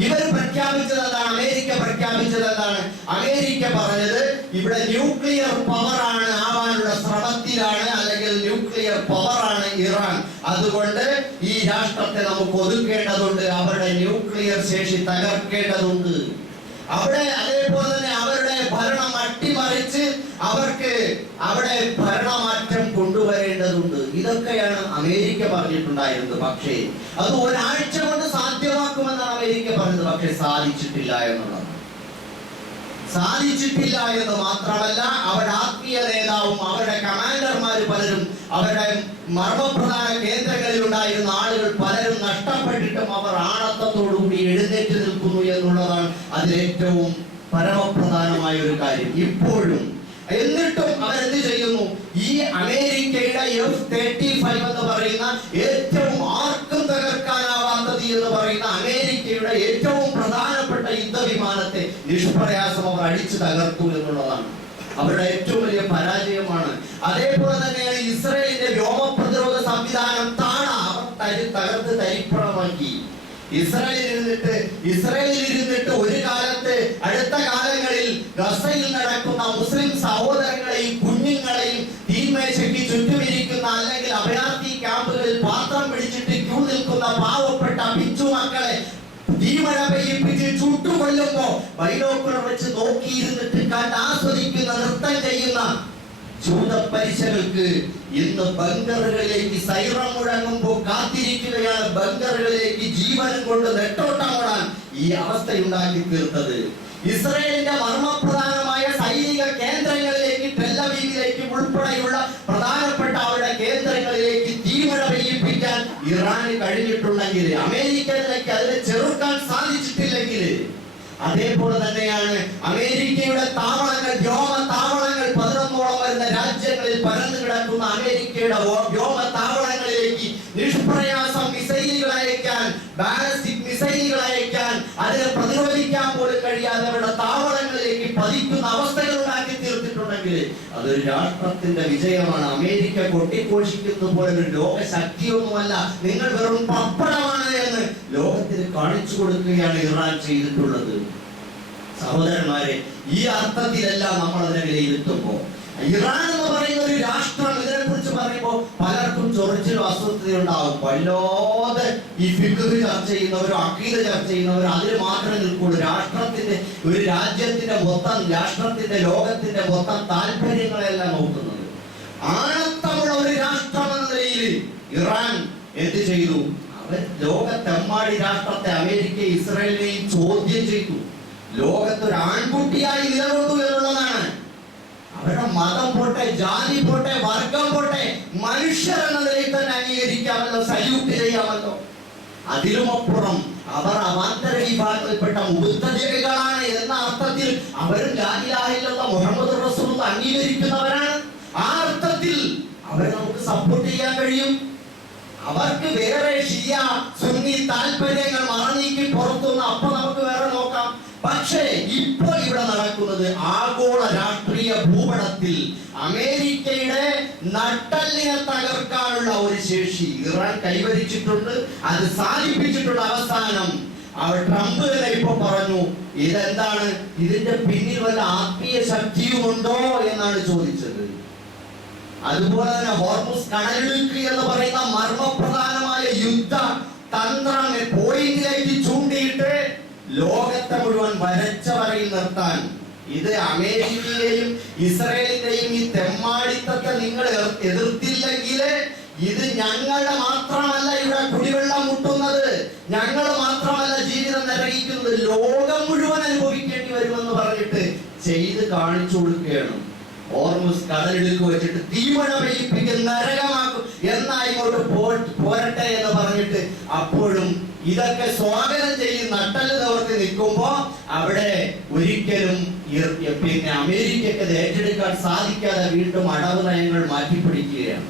ഇവർ പ്രഖ്യാപിച്ചത് എന്താണ്? അമേരിക്ക പ്രഖ്യാപിച്ചത് എന്താണ്? അമേരിക്ക പറഞ്ഞത് ഇവിടെ ന്യൂക്ലിയർ പവറാണ് ആവാനുള്ള ശ്രമത്തിലാണ്, അല്ലെങ്കിൽ ന്യൂക്ലിയർ പവറാണ് ഇറാൻ, അതുകൊണ്ട് ഈ രാഷ്ട്രത്തെ നമുക്ക് ഒതുക്കേണ്ടതുണ്ട്. അവരുടെ ന്യൂക്ലിയർ ശേഷി തകർക്കേണ്ടതുണ്ട്. അവിടെ അതേപോലെ തന്നെ അവരുടെ ഭരണം അട്ടിമറിച്ച് അവർക്ക് അവിടെ ഭരണമാറ്റം കൊണ്ടുവരേണ്ടതുണ്ട്. ഇതൊക്കെയാണ് അമേരിക്ക പറഞ്ഞിട്ടുണ്ടായിരുന്നത്. പക്ഷേ അത് ഒരാഴ്ച കൊണ്ട് സാധ്യമാക്കുമെന്നാണ് അമേരിക്ക പറഞ്ഞത്. പക്ഷെ സാധിച്ചിട്ടില്ല എന്നുള്ളതാണ്. സാധിച്ചിട്ടില്ല എന്ന് മാത്രമല്ല, അവരുടെ ആത്മീയ നേതാവും അവരുടെ കമാൻഡർമാർ പലരും, അവരുടെ മർമ്മപ്രധാന കേന്ദ്രങ്ങളിൽ ഉണ്ടായിരുന്ന ആളുകൾ പലരും നഷ്ടപ്പെട്ടിട്ടും അവർ ആണത്തത്തോടുകൂടി എഴുന്നേറ്റ് നിൽക്കുന്നു എന്നുള്ളതാണ് അതിലേറ്റവും പരമപ്രധാനമായ ഒരു കാര്യം ഇപ്പോഴും. എന്നിട്ടും അവരെന്ത് ചെയ്യുന്നു? ഈ അമേരിക്കയുടെ F-35 എന്ന് പറയുന്ന ഏറ്റവും ആർക്കും തകർക്കാനാവാത്തത് എന്ന് പറയുന്ന അമേരിക്കയുടെ ഏറ്റവും പ്രധാനപ്പെട്ട യുദ്ധവിമാനത്തെ നിഷ്പ്രയാസം അവർ അടിച്ചു തകർത്തു എന്നുള്ളതാണ് അവരുടെ ഏറ്റവും വലിയ പരാജയമാണ്. അതേപോലെ തന്നെയാണ് ഇസ്രായേലിന്റെ വ്യോമ പ്രതിരോധ സംവിധാനം അവർ തകർത്ത് തരിപ്പണമാക്കി. ഇസ്രായേലിൽ ഇരുന്നിട്ട് ഒരു കാലത്ത് അടുത്ത കാലങ്ങളിൽ ഗസയിൽ നടക്കുന്ന മുസ്ലിം സഹോദരങ്ങളെയും കുഞ്ഞുങ്ങളെയും തീന്മേശയ്ക്ക് ചുറ്റുമിരിക്കുന്ന അല്ലെങ്കിൽ അഭയാർത്ഥി ക്യാമ്പുകളിൽ പാത്രം പിടിച്ചിട്ട് ക്യൂ നിൽക്കുന്ന പാവപ്പെട്ട പിഞ്ചു മക്കളെ തീമഴ പെയ്യിപ്പിച്ച് ചുട്ടുകൊല്ലുമ്പോ ബൈനോക്കുലർ വെച്ച് നോക്കിയിരുന്നിട്ട് കണ്ട് ആസ്വദിക്കുന്ന നൃത്തം ചെയ്യുന്ന ജൂതപ്പരിശകൾക്ക് ഇന്ന് ബങ്കറുകളിലേക്ക് സൈറം മുഴങ്ങുമ്പോൾ കാത്തിരിക്കുകയാണ്. ബങ്കറുകളിലേക്ക് ജീവനും കൊണ്ട് നെട്ടോട്ടമോടാൻ ഈ അവസ്ഥയുണ്ടാക്കി തീർത്തത് ഇസ്രായേലിന്റെ മർമ്മപ്രധാനമായ സൈനിക കേന്ദ്രങ്ങളിലേക്ക്, ടെല്ലവീവിലേക്ക് ഉൾപ്പെടെയുള്ള പ്രധാനപ്പെട്ട അവരുടെ കേന്ദ്രങ്ങളിലേക്ക് തീമഴ പെയ്യിപ്പിക്കാൻ ഇറാന് കഴിഞ്ഞിട്ടുണ്ടെങ്കിൽ, അമേരിക്കയിലേക്ക് അതിനെ ചെറുക്കാൻ സാധിച്ചിട്ടില്ലെങ്കിൽ, അതേപോലെ തന്നെയാണ് അമേരിക്കയുടെ താവളങ്ങൾ, വ്യോമ താവളങ്ങൾ 11ഓളം വരുന്ന രാജ്യങ്ങളിൽ പരന്നു കിടക്കുന്ന അമേരിക്കയുടെ വ്യോമ താവളങ്ങളിലേക്ക് നിഷ്പ്രയാസം മിസൈലുകൾ അയക്കാൻ, ബാലിസ്റ്റിക് മിസൈലുകൾ അയക്കാൻ, അതിനെ പ്രതിരോധിക്കാൻ പോലും കഴിയാതെ അവരുടെ താവളങ്ങളിലേക്ക് പതിക്കുന്ന അവസ്ഥകൾ ഉണ്ടാക്കി തീർത്തിട്ടുണ്ടെങ്കിൽ അതൊരു രാഷ്ട്രത്തിന്റെ വിജയമാണ്. അമേരിക്ക കൊട്ടിഘോഷിക്കുന്ന പോലെ ഒരു ലോക ശക്തിയൊന്നുമല്ല, നിങ്ങൾ വെറും പപ്പടമാണ് എന്ന് ലോകത്തിന് കാണിച്ചു കൊടുക്കുകയാണ് ഇറാൻ ചെയ്തിട്ടുള്ളത്. സഹോദരന്മാരെ, ഈ അർത്ഥത്തിലെല്ലാം നമ്മൾ അതിനെ വിലയിരുത്തുമ്പോൾ ഇറാൻ എന്ന് പറയുന്ന ഒരു രാഷ്ട്രം, ഇതിനെ കുറിച്ച് പറയുമ്പോൾ പലർക്കും ചൊറിച്ചിലും അസ്വസ്ഥതയുണ്ടാവും. വല്ലാതെ ഈ ഫിഖ് ചർച്ച ചെയ്യുന്നവരും അഖീദ ചർച്ച ചെയ്യുന്നവരും അതിൽ മാത്രമേ നിൽക്കുള്ളൂ. രാഷ്ട്രത്തിന്റെ, ഒരു രാജ്യത്തിന്റെ മൊത്തം, രാഷ്ട്രത്തിന്റെ, ലോകത്തിന്റെ മൊത്തം താല്പര്യങ്ങളെല്ലാം നോക്കുന്നത്. ആണത്തമുള്ള ഒരു രാഷ്ട്രം എന്ന നിലയിൽ ഇറാൻ എന്ത് ചെയ്തു? അവർ ലോകത്തെമ്മാടി രാഷ്ട്രത്തെ, അമേരിക്ക, ഇസ്രായേലിനെയും ചോദ്യം ചെയ്തു. ലോകത്തൊരു ആൺകുട്ടിയായി നിലകൊണ്ടു എന്നുള്ളതാണ്. അവരുടെ മതം പോട്ടെ, ജാതി പോട്ടെ, വർഗം പോട്ടെ, മനുഷ്യർ എന്ന നിലയിൽ തന്നെ അംഗീകരിക്കാമല്ലോ, സല്യൂട്ട് ചെയ്യാമല്ലോ. അതിലുമപ്പുറം അവർ അവാന്തര വിഭാഗത്തിൽപ്പെട്ട മുബത്തദികളാണ് എന്ന അർത്ഥത്തിൽ അവരും ലാ ഇലാഹ ഇല്ലല്ലാഹ് മുഹമ്മദ് റസൂലുള്ളാഹി അംഗീകരിക്കുന്നവരാണ്. ആ അർത്ഥത്തിൽ അവരെ നമുക്ക് സപ്പോർട്ട് ചെയ്യാൻ കഴിയും. അവർക്ക് വേറെ ഷിയ സുന്നി താല്പര്യങ്ങൾ മറനീക്കി പുറത്തുനിന്ന് അപ്പൊ നമുക്ക് വേറെ നോക്കാം. പക്ഷേ ഇപ്പോൾ ഇവിടെ നടക്കുന്നത് ആഗോള രാഷ്ട്രീയ ഭൂപടത്തിൽ അമേരിക്കയുടെ നട്ടെല്ലിനെ തകർക്കാനുള്ള ഒരു ശേഷി ഇറാൻ കൈവരിച്ചിട്ടുണ്ട്. അത് സാധിപ്പിച്ചിട്ടുള്ള അവസാനം ട്രംപ് തന്നെ ഇപ്പൊ പറഞ്ഞു, ഇതെന്താണ്, ഇതിന്റെ പിന്നിൽ വല്ല ആത്മീയ ശക്തിയുമുണ്ടോ എന്നാണ് ചോദിച്ചത്. അതുപോലെ തന്നെ ഹോർമുസ് കടലിടുക്ക് എന്ന് പറയുന്ന മർമ്മപ്രധാനമായ യുദ്ധ തന്ത്രം പോയിന്റിലേക്ക് ചൂണ്ടിയിട്ട് ലോകത്തെ മുഴുവൻ വരച്ച വരയിൽ നിർത്താൻ, ഇത് അമേരിക്കയെയും ഇസ്രായേലിന്റെയും ഈ തെമ്മാടിത്തത്തെ നിങ്ങൾ എതിർത്തില്ലെങ്കിൽ ഇത് ഞങ്ങളുടെ മാത്രമല്ല ഇവിടെ കുടിവെള്ളം മുട്ടുന്നത്, ഞങ്ങൾ മാത്രമല്ല ജീവിതം നിറയിക്കുന്നത്, ലോകം മുഴുവൻ അനുഭവിക്കേണ്ടി വരുമെന്ന് പറഞ്ഞിട്ട് ചെയ്ത് കാണിച്ചു കൊടുക്കുകയാണ്. ഹോർമുസ് കടലിടുക്ക് വെച്ചിട്ട് തീമഴ പെയ്യിപ്പിക്കും, നരകമാക്കും, എന്നായിക്കോട്ട് പോരട്ടെ എന്ന് പറഞ്ഞിട്ട് അപ്പോഴും ഇതൊക്കെ സ്വാഗതം ചെയ്യും നട്ടല് നിവർത്തി നിൽക്കുമ്പോ അവിടെ ഒരിക്കലും പിന്നെ അമേരിക്കക്ക് ഏറ്റെടുക്കാൻ സാധിക്കാതെ വീണ്ടും അടവ് നയങ്ങൾ മാറ്റിപ്പിടിക്കുകയാണ്.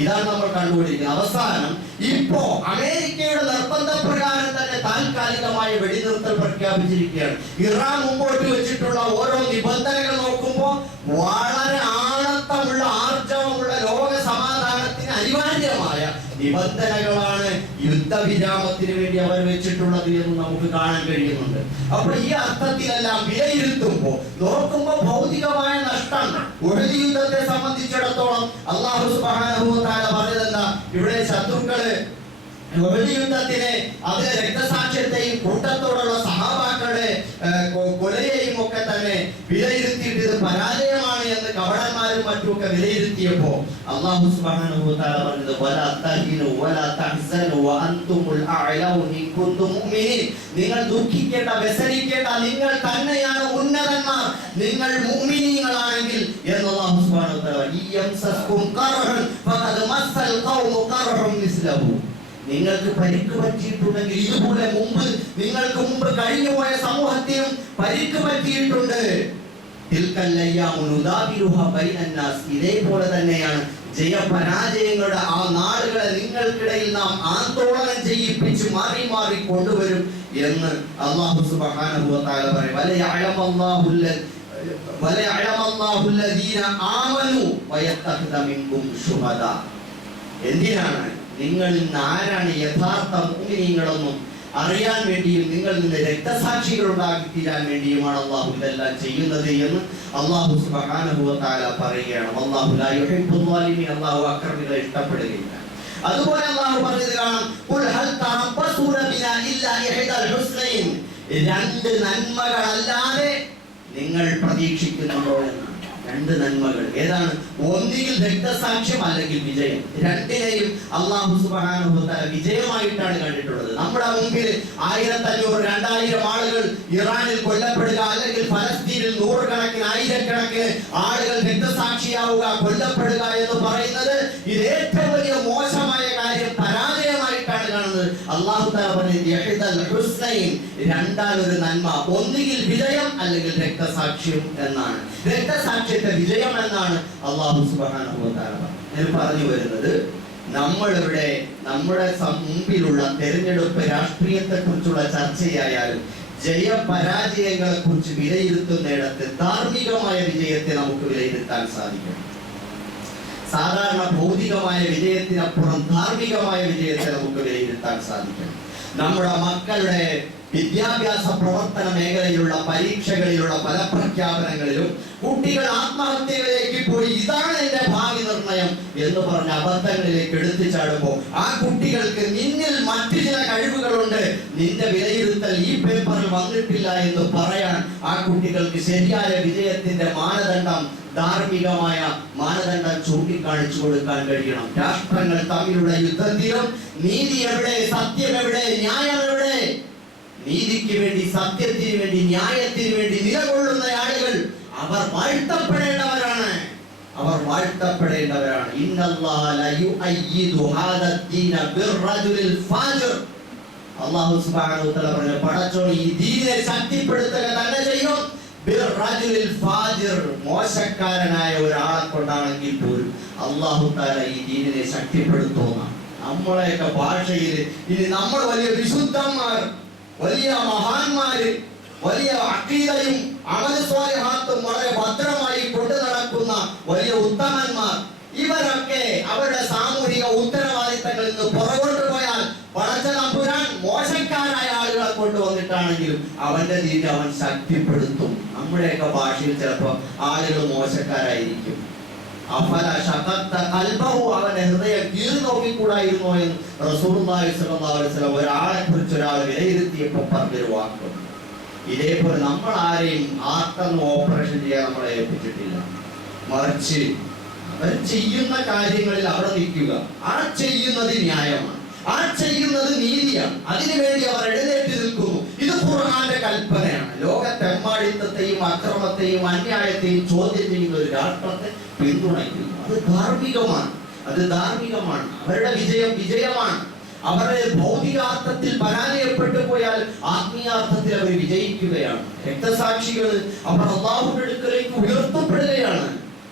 ഇതാണ് നമ്മൾ കണ്ടുകൊണ്ടിരിക്കുന്നത്. അവസാനം ഇപ്പോ അമേരിക്കയുടെ നിർബന്ധപ്രകാരം തന്നെ താൽക്കാലികമായ വെടിനിർത്തൽ പ്രഖ്യാപിച്ചിരിക്കുകയാണ്. ഇറാൻ മുമ്പോട്ട് വെച്ചിട്ടുള്ള ഓരോ നിബന്ധനകൾ നോക്കുമ്പോൾ വളരെ ആഴത്തമുള്ള, ആർജവമുള്ള ലോക സമാധാനത്തിന് അനിവാര്യമായ നിബന്ധനകളാണ് യുദ്ധവിരാമത്തിന് വേണ്ടി അവർ വെച്ചിട്ടുള്ളത് എന്ന് നമുക്ക് കാണാൻ കഴിയുന്നുണ്ട്. അപ്പൊ ഈ അർത്ഥത്തിലെല്ലാം വിലയിരുത്തുമ്പോൾ നോക്കുമ്പോൾ ഭൗതികമായ നഷ്ടം ഉഹദ് യുദ്ധത്തെ സംബന്ധിച്ചിടത്തോളം അല്ലാഹു സുബ്ഹാനഹു വ തആല പറഞ്ഞതെന്താ? ഇവിടെ ശത്രുക്കള് ഉഹദ് യുദ്ധത്തിനെ അതിലെ രക്തസാക്ഷ്യത്തെയും കൂട്ടത്തോടുള്ള സഹാബാക്കളുടെ കൊലയെയും ഒക്കെ തന്നെ വിലയിരുത്തിയിട്ട് ഇത് പരാജയമാണ് എന്ന് കവടന്മാരും മറ്റുമൊക്കെ വിലയിരുത്തിയപ്പോ അല്ലാഹു സുബ്ഹാനഹു വ തആല പറഞ്ഞത് വലാ തഹിനു വലാ തഹ്സനു വഅൻതുമുൽ അഅലൗന ഇൻ കുൻതും മുഅ്മിനീൻ. നിങ്ങൾ ദുഃഖിക്കേണ്ട, വ്യസനിക്കേണ്ട, നിങ്ങൾ തന്നെയാണ് ഉന്നതന്മാർ, നിങ്ങൾ മുഅ്മിനീങ്ങളാണെങ്കിൽ എന്ന് അല്ലാഹു സുബ്ഹാനഹു വ തആല യംസസ്കും ഖർഹൻ ഫഖദ് മസ്സൽ ഖൗമു ഖർഹും മിസ്ലഹു. നിങ്ങൾക്ക് പരിക്ക് പറ്റിയിട്ടുണ്ടെങ്കിൽ ഇതുപോലെ നിങ്ങൾക്ക് മുമ്പ് കഴിഞ്ഞുപോയ സമൂഹത്തിനും പരിക്ക് പറ്റിയിട്ടുണ്ട്. ഇതേപോലെ തന്നെയാണ് ജയപരാജയങ്ങളുടെ ആ നാളുകളെ നിങ്ങൾക്കിടയിൽ നാം ആന്തോളനം ചെയ്യിപ്പിച്ച് മാറി മാറി കൊണ്ടുവരും എന്ന് അല്ലാഹു സുബ്ഹാനഹു വ തആല പറയും. എന്തിനാണ്? നിങ്ങളിൽ നിന്ന് ആരാണ് യഥാർത്ഥ മുഅ്മിനീങ്ങളെന്നും അറിയാൻ വേണ്ടിയും നിങ്ങളിൽ നിന്ന് രക്തസാക്ഷികൾ ഉണ്ടാക്കി തീരാൻ വേണ്ടിയുമാണ് അല്ലാഹു ഇതെല്ലാം ചെയ്യുന്നത് എന്ന് അല്ലാഹു സുബ്ഹാനഹു വ തആല പറയുകയാണ്. അല്ലാഹു ലാ യുഹിബ്ബുൽ ളാലിമീൻ. അല്ലാഹു അക്രമികളെ ഇഷ്ടപ്പെടുകയില്ല. അതുപോലെ അല്ലാഹു പറഞ്ഞത് കാണാം, ഖുൽ ഹൽ തറബ്ബസൂന ബിനാ ഇല്ലാ ഇഹ്ദൽ ഹുസ്നൈൻ. രണ്ട് നന്മകളല്ലാതെ നിങ്ങൾ പ്രതീക്ഷിക്കുന്നുണ്ടോ എന്നാണ്. രണ്ട് നന്മകൾ ഏതാണ്? ഒന്നുകിൽ രക്തസാക്ഷ്യം അല്ലെങ്കിൽ വിജയം. രണ്ടിനെയും അല്ലാഹു സുബ്ഹാനഹു വ തആല വിജയമായിട്ടാണ് കണ്ടിട്ടുള്ളത്. നമ്മുടെ മുമ്പിൽ 1500-2000 ആളുകൾ ഇറാനിൽ കൊല്ലപ്പെടുക, അല്ലെങ്കിൽ ഫലസ്തീനിൽ നൂറുകണക്കിന് ആയിരക്കണക്കിന് ആളുകൾ രക്തസാക്ഷിയാവുക, കൊല്ലപ്പെടുക എന്ന് പറയുന്നത് ഇത് ഏറ്റവും വലിയ മോശമായ കാര്യം, പരാജയമായിട്ടാണ് കാണുന്നത്. അല്ലാഹു തആല പറഞ്ഞത് യഹ്ദൽ ഹുസ്നൈൻ, രണ്ടാലൊരു നന്മ, ഒന്നുകിൽ വിജയം അല്ലെങ്കിൽ രക്തസാക്ഷ്യം എന്നാണ്. രക്തസാക്ഷ്യത്തെ വിജയം എന്നാണ് അല്ലാഹു സുബ്ഹാനഹു വ തആല പറഞ്ഞു വരുന്നത്. നമ്മളിവിടെ നമ്മുടെ മുമ്പിലുള്ള തെരഞ്ഞെടുപ്പ് രാഷ്ട്രീയത്തെ കുറിച്ചുള്ള ചർച്ചയായാലും ജയപരാജയങ്ങളെ കുറിച്ച് വിലയിരുത്തുന്നിടത്ത് ധാർമ്മികമായ വിജയത്തെ നമുക്ക് വിലയിരുത്താൻ സാധിക്കും. സാധാരണ ഭൗതികമായ വിജയത്തിനപ്പുറം ധാർമ്മികമായ വിജയത്തെ നമുക്ക് വിലയിരുത്താൻ സാധിക്കും. നമ്മുടെ മക്കളുടെ വിദ്യാഭ്യാസ പ്രവർത്തന മേഖലയിലുള്ള പരീക്ഷകളിലുള്ള പല പ്രഖ്യാപനങ്ങളിലും കുട്ടികൾ ആത്മഹത്യകളിലേക്ക് പോയി ഇതാണ് എന്റെ ഭാവി നിർണയം എന്ന് പറഞ്ഞ അബദ്ധങ്ങളിലേക്ക് എടുത്തു ചാടുമ്പോൾ ആ കുട്ടികൾക്ക് നിന്നിൽ മറ്റു ചില കഴിവുകളുണ്ട്, നിന്റെ വിലയിരുത്തൽ ഈ പേപ്പറിൽ വന്നിട്ടില്ല എന്ന് പറയാൻ ആ കുട്ടികൾക്ക് ശരിയായ വിജയത്തിന്റെ മാനദണ്ഡം, ധാർമ്മികമായ മാനദണ്ഡം ചൂണ്ടിക്കാണിച്ചു കൊടുക്കാൻ കഴിയണം. രാഷ്ട്രങ്ങൾ തമ്മിലുള്ള യുദ്ധത്തിലും നീതി എവിടെ, സത്യം എവിടെ, ന്യായം എവിടെ? നീതിക്ക് വേണ്ടി, സത്യത്തിന് വേണ്ടി, ന്യായത്തിന് വേണ്ടി നിലകൊള്ളുന്ന ആളുകൾ അവർ വാഴ്ത്തപ്പെടേണ്ടവരാണ്. അവർ വാഴ്ത്തപ്പെടേണ്ടവരാണ്. ഇന്നല്ലാഹ ലാ യുഅയ്യിദു ഹാദാ ദീന ബിർറജുലിൽ ഫാജിർ. അല്ലാഹു സുബ്ഹാനഹു വ തആല പറഞ്ഞു, പടച്ചോൻ ഈ ദീനിനെ ശക്തിപ്പെടുത്തുക തന്നെ ചെയ്യും ബിർറജുലിൽ ഫാജിർ, മോശക്കാരനായ ഒരാളെ കൊണ്ടാണെങ്കിൽ പോലും അല്ലാഹു തആല ഈ ദീനിനെ ശക്തിപ്പെടുത്തുന്ന. നമ്മളെയൊക്കെ ഭാഷയിൽ ഇനി നമ്മൾ വലിയ വിശുദ്ധന്മാർ, വലിയ മഹാന്മാര്, വലിയ അഖീദയും അമൽ സ്വാലിഹാത്തും വളരെ ഭദ്രമായി കൊണ്ടു നടക്കുന്ന വലിയ ഉത്തമന്മാർ, ഇവരൊക്കെ അവരുടെ സാമൂഹിക ഉത്തരവാദിത്തങ്ങളിൽ നിന്ന് പുറകോട്ട് പോയാൽ പടച്ച തമ്പുരാൻ മോശക്കാരായ ആളുകളെ കൊണ്ടുവന്നിട്ടാണെങ്കിലും അവന്റെ ദീനെ അവൻ ശക്തിപ്പെടുത്തും. നമ്മുടെയൊക്കെ ഭാഷയിൽ ചിലപ്പോൾ ആളുകൾ മോശക്കാരായിരിക്കും. അവന്റെ ഹൃദയം കീറി നോക്കിക്കൂടായിരുന്നോ എന്ന് റസൂലുള്ളാഹി സ്വല്ലല്ലാഹു അലൈഹി വസല്ലം ഒരാളെ കുറിച്ച് ഒരാൾ വിലയിരുത്തിയപ്പോൾ പറഞ്ഞൊരു വാക്കുണ്ട്. ഇതേപോലെ നമ്മൾ ആരെയും ആർക്കൊന്നും ഓപ്പറേഷൻ ചെയ്യാൻ നമ്മളെ ഏൽപ്പിച്ചിട്ടില്ല. മറിച്ച് അവർ ചെയ്യുന്ന കാര്യങ്ങളിൽ അവിടെ നിൽക്കുക. ആ ചെയ്യുന്നത് ന്യായമാണ്, ആ ചെയ്യുന്നത് നീതിയാണ്, അതിനുവേണ്ടി അവർ എഴുന്നേറ്റ് നിൽക്കുന്നു. ഇത് ഖുർആന്റെ കൽപ്പനയാണ്. ലോകത്തെമ്മാടിത്തത്തെയും അക്രമത്തെയും അന്യായത്തെയും ചോദ്യം ചെയ്യുന്ന ഒരു രാഷ്ട്രത്തെ പിന്തുണയ്ക്കുന്നു. അത് ധാർമ്മികമാണ്, അത് ധാർമ്മികമാണ്. അവരുടെ വിജയം വിജയമാണ്. അവരുടെ ഭൗതികാർത്ഥത്തിൽ പരാജയപ്പെട്ടു പോയാൽ ആത്മീയാർത്ഥത്തിൽ അവർ വിജയിക്കുകയാണ്. രക്തസാക്ഷികൾ അവർ അല്ലാഹുവിന്റെ അടുക്കലേക്ക് ഉയർത്തപ്പെടുകയാണ്.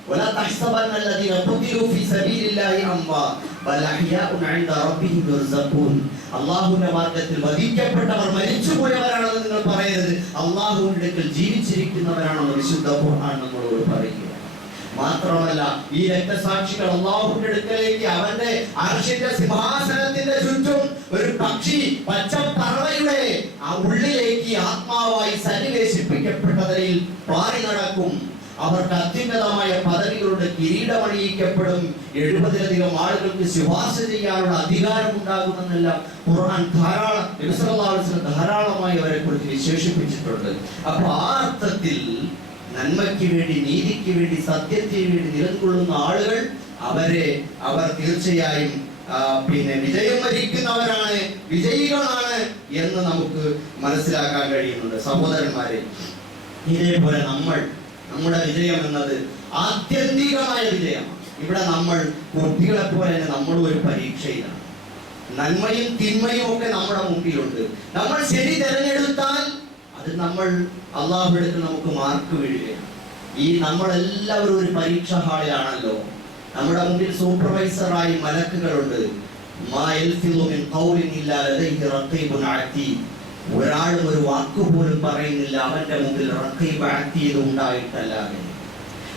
ولا تحسبن الذين قتلوا في سبيل الله اموات بل احياء عند ربهم يرزقون. അല്ലാഹുവിന്റെ മാർഗ്ഗത്തിൽ വധിക്കപ്പെട്ടവർ മരിച്ചുപോയവരാണെന്ന് നിങ്ങൾ പറയരുത്, അല്ലാഹുവിന്റെ അടുക്കൽ ജീവിച്ചിരിക്കുന്നവരാണെന്ന് വിശുദ്ധ ഖുർആൻ നമ്മളോട് പറയുക. മാത്രമല്ല ഈ രക്തസാക്ഷികൾ അല്ലാഹുവിന്റെ അടുക്കലേക്ക് അവന്റെ അർശിന്റെ സിംഹാസനത്തിന്റെ ചുറ്റും ഒരു പക്ഷി പച്ചപ്പറവയുടെ ആ ഉള്ളിലേക്ക് ആത്മാവായി സന്നിവേശിപ്പിക്കപ്പെട്ടതിൽ പാറി നടക്കും. അവർക്ക് അത്യുന്നതമായ പദവികളുടെ കിരീടമണിയിക്കപ്പെടും. 70-ലധികം ആളുകൾക്ക് ശുപാർശ ചെയ്യാനുള്ള അധികാരം ഉണ്ടാകുമെന്നെല്ലാം ഖുർആൻ ധാരാളമായി അവരെ കുറിച്ച് വിശേഷിപ്പിച്ചിട്ടുണ്ട്. അപ്പൊ ആ അർത്ഥത്തിൽ നന്മയ്ക്ക് വേണ്ടി, നീതിക്ക് വേണ്ടി, സത്യത്തിന് വേണ്ടി നിലകൊള്ളുന്ന ആളുകൾ അവർ തീർച്ചയായും വിജയം വരിക്കുന്നവരാണ്, വിജയികളാണ് എന്ന് നമുക്ക് മനസ്സിലാക്കാൻ കഴിയുന്നുണ്ട്. സഹോദരന്മാരെ, ഇതേപോലെ നമ്മുടെ വിജയം എന്നത് ആത്യന്തികമായ വിജയമാണ്. ഇവിടെ നമ്മൾ കുട്ടികളെ പോലെ തന്നെ നമ്മളും ഒരു പരീക്ഷയിലാണ്. നന്മയും തിന്മയും ഒക്കെ നമ്മുടെ മുമ്പിലുണ്ട്. നമ്മൾ ശരി തിരഞ്ഞെടുത്താൽ അത് നമ്മൾ അല്ലാഹുവിലേക്ക് നമുക്ക് മാർക്ക് വീഴുകയാണ്. ഈ നമ്മളെല്ലാവരും ഒരു പരീക്ഷാ ഹാളിലാണല്ലോ. നമ്മുടെ മുമ്പിൽ സൂപ്പർവൈസറായി മലക്കുകളുണ്ട്. ഒരാളും ഒരു വാക്കുപോലും പറയുന്നില്ല, അവന്റെ മുമ്പിൽ റഖീബ് അതീദ് ഉണ്ടായിട്ടല്ലാതെ.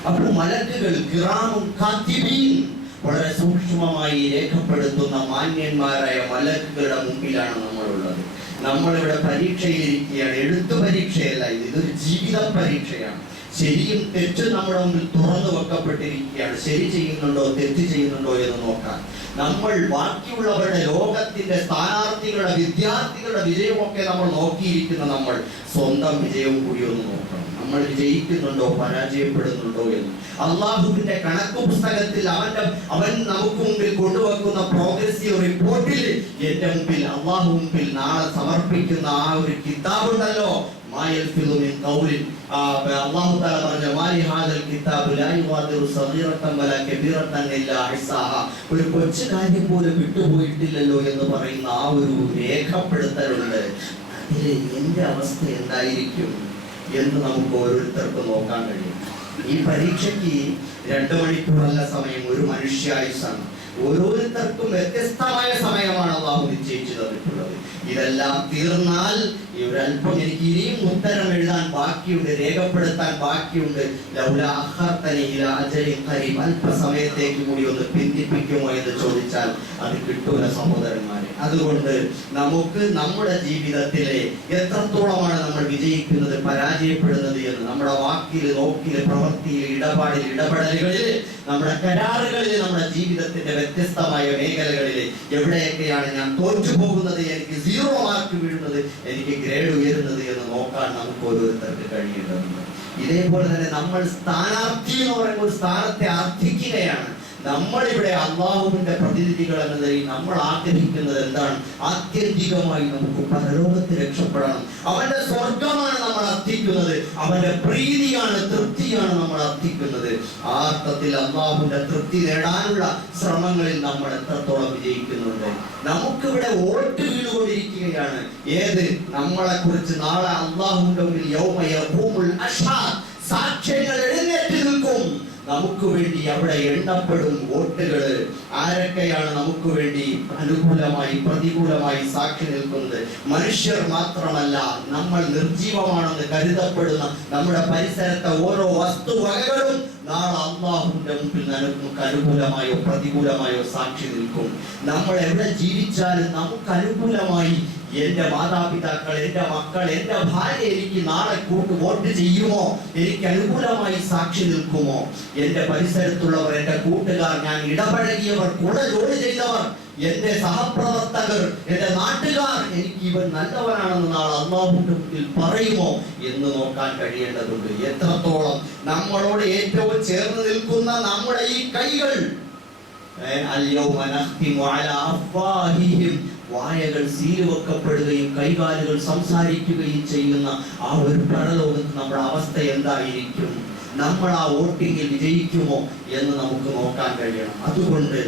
അപ്പോൾ മലക്കുകൾ കിറാമുൻ കാതിബീൻ, വളരെ സൂക്ഷ്മമായി രേഖപ്പെടുത്തുന്ന മാന്യന്മാരായ മലക്കുകളുടെ മുമ്പിലാണ് നമ്മളുള്ളത്. നമ്മളിവിടെ പരീക്ഷയിലിരിക്കുകയാണ്. എഴുത്തു പരീക്ഷയല്ല, ഇതൊരു ജീവിത പരീക്ഷയാണ്. ശരിയും തെറ്റും നമ്മുടെ മുമ്പിൽ തുറന്നു വെക്കപ്പെട്ടിരിക്കുകയാണ്. ശരി ചെയ്യുന്നുണ്ടോ തെറ്റ് ചെയ്യുന്നുണ്ടോ എന്ന് നോക്കാൻ. നമ്മൾ ബാക്കിയുള്ളവരുടെ ലോകത്തിന്റെ സ്ഥാനാർത്ഥികളുടെ വിദ്യാർത്ഥികളുടെ വിജയമൊക്കെ നമ്മൾ നോക്കിയിരിക്കുന്ന നമ്മൾ സ്വന്തം വിജയവും കൂടി ഒന്ന് നോക്കണം. നമ്മൾ വിജയിക്കുന്നുണ്ടോ പരാജയപ്പെടുന്നുണ്ടോ എന്ന്. അള്ളാഹുവിന്റെ കണക്ക് പുസ്തകത്തിൽ അവൻ നമുക്ക് മുമ്പിൽ കൊണ്ടുവെക്കുന്ന പ്രോഗ്രസീവ് റിപ്പോർട്ടിൽ എന്റെ മുമ്പിൽ അള്ളാഹു മുമ്പിൽ നാളെ സമർപ്പിക്കുന്ന ആ ഒരു കിതാബുണ്ടല്ലോ, അല്ലാഹു തആല പറഞ്ഞു മാലി ഹാദൽ കിതാബ് ലാ യുഗാദിറു സഗീറതൻ വലാ കബീറതൻ ഇല്ലാ അഹ്സാഹ, ഒരു കൊച്ചു കാര്യം പോലും വിട്ടുപോയിട്ടില്ലല്ലോ എന്ന് പറയുന്ന ആ ഒരു രേഖപ്പെടുത്തലുണ്ട്. അതിൽ എന്റെ അവസ്ഥ എന്തായിരിക്കും എന്ന് നമുക്ക് ഓരോരുത്തർക്കും നോക്കാൻ കഴിയും. ഈ പരീക്ഷയ്ക്ക് 2 മണിക്കൂറല്ല സമയം, ഒരു മനുഷ്യായുസ്സാണ്. ഓരോരുത്തർക്കും വ്യത്യസ്തമായ സമയമാണ് അല്ലാഹു നിശ്ചയിച്ചു തന്നിട്ടുള്ളത്. ഇതെല്ലാം തീർന്നാൽ ഒരല്പം എനിക്ക് ഇനിയും ഉത്തരം എഴുതാൻ ബാക്കിയുണ്ട്, രേഖപ്പെടുത്താൻ ബാക്കിയുണ്ട്. അല്പസമയത്തേക്ക് കൂടി ഒന്ന് പിന്തിപ്പിക്കുമോ എന്ന് ചോദിച്ചാൽ അത് കിട്ടൂല സഹോദരന്മാരെ. അതുകൊണ്ട് നമുക്ക് നമ്മുടെ ജീവിതത്തിലെ എത്രത്തോളമാണ് നമ്മൾ വിജയിക്കുന്നത് പരാജയപ്പെടുന്നത് എന്ന് നമ്മുടെ വാക്കില്, നോക്കില്, പ്രവൃത്തിയിൽ, ഇടപാടിൽ, ഇടപെടലുകളിൽ, നമ്മുടെ കരാറുകളിൽ, നമ്മുടെ ജീവിതത്തിന്റെ വ്യത്യസ്തമായ മേഖലകളിൽ എവിടെയൊക്കെയാണ് ഞാൻ തോറ്റു പോകുന്നത്, എനിക്ക് 0 മാർക്ക് വീഴുന്നത്, എനിക്ക് ഗ്രേഡ് ഉയരുന്നത് എന്ന് നോക്കാൻ നമുക്ക് ഓരോരുത്തർക്ക് കഴിയേണ്ടതുണ്ട്. ഇതേപോലെ തന്നെ നമ്മൾ സ്ഥാനാർത്ഥി എന്ന് പറയുമ്പോൾ സ്ഥാനത്തെ അർത്ഥിക്കുകയാണ്. നമ്മളിവിടെ അള്ളാഹുവിന്റെ പ്രതിനിധികൾ എന്ന നിലയിൽ നമ്മൾ ആഗ്രഹിക്കുന്നത് എന്താണ്? ആത്യന്തികമായി നമുക്ക് പരലോകത്ത് രക്ഷപ്പെടണം. അവന്റെ സ്വർഗമാണ് നമ്മൾ അർത്ഥിക്കുന്നത്, അവന്റെ പ്രീതിയാണ്, തൃപ്തിയാണ് നമ്മൾ അർത്ഥിക്കുന്നത്. ആ അർത്ഥത്തിൽ അള്ളാഹുവിന്റെ തൃപ്തി നേടാനുള്ള ശ്രമങ്ങളിൽ നമ്മൾ എത്രത്തോളം വിജയിക്കുന്നുണ്ട്. നമുക്കിവിടെ വോട്ട് വീണുകൊണ്ടിരിക്കുകയാണ്. ഏത്? നമ്മളെ കുറിച്ച് നാളെ അള്ളാഹുവിന്റെ മുന്നിൽ യൗമ യഖൂമുൽ അഷ്ഹാദ്, സാക്ഷ്യങ്ങൾ എഴുന്നേറ്റ് നിൽക്കും. നമുക്ക് വേണ്ടി അവിടെ എണ്ണപ്പെടും വോട്ടുകൾ. ആരൊക്കെയാണ് നമുക്ക് വേണ്ടി അനുകൂലമായി പ്രതികൂലമായി സാക്ഷി നിൽക്കുന്നത്? മനുഷ്യർ മാത്രമല്ല, നമ്മൾ നിർജീവമാണെന്ന് കരുതപ്പെടുന്ന നമ്മുടെ പരിസരത്തെ ഓരോ വസ്തുവകകളും നാളെ അല്ലാഹുവിന്റെ മുമ്പിൽ നമുക്ക് അനുകൂലമായോ പ്രതികൂലമായോ സാക്ഷി നിൽക്കും. നമ്മൾ എവിടെ ജീവിച്ചാലും നമുക്ക് അനുകൂലമായി എന്റെ മാതാപിതാക്കൾ, എന്റെ മക്കൾ, എന്റെ ഭാര്യ എനിക്ക് നാളെ വോട്ട് ചെയ്യുമോ? എനിക്ക് അനുകൂലമായി സാക്ഷി നിൽക്കുമോ? എന്റെ പരിസരത്തുള്ളവർ, എന്റെ കൂട്ടുകാർ, ഞാൻ ഇടപഴകിയവർ, കൂടെ ജോലി ചെയ്തവർ, എന്റെ സഹപ്രവർത്തകർ, എന്റെ നാട്ടുകാർ എനിക്ക് ഇവൻ നല്ലവനാണെന്ന് നാളെ അല്ലാഹുവിന്റെ മുമ്പിൽ പറയുമോ എന്ന് നോക്കാൻ കഴിയേണ്ടതുണ്ട്. എത്രത്തോളം നമ്മളോട് ഏറ്റവും ചേർന്ന് നിൽക്കുന്ന നമ്മുടെ ഈ കൈകൾ, വായകൾ സീലുവെക്കപ്പെടുകയും കൈകാലുകൾ സംസാരിക്കുകയും ചെയ്യുന്ന ആ ഒരു പരലോകത്ത് നമ്മുടെ അവസ്ഥ എന്തായിരിക്കും? നമ്മൾ ആ വോട്ടിങ്ങിൽ വിജയിക്കുമോ എന്ന് നമുക്ക് നോക്കാൻ കഴിയണം. അതുകൊണ്ട്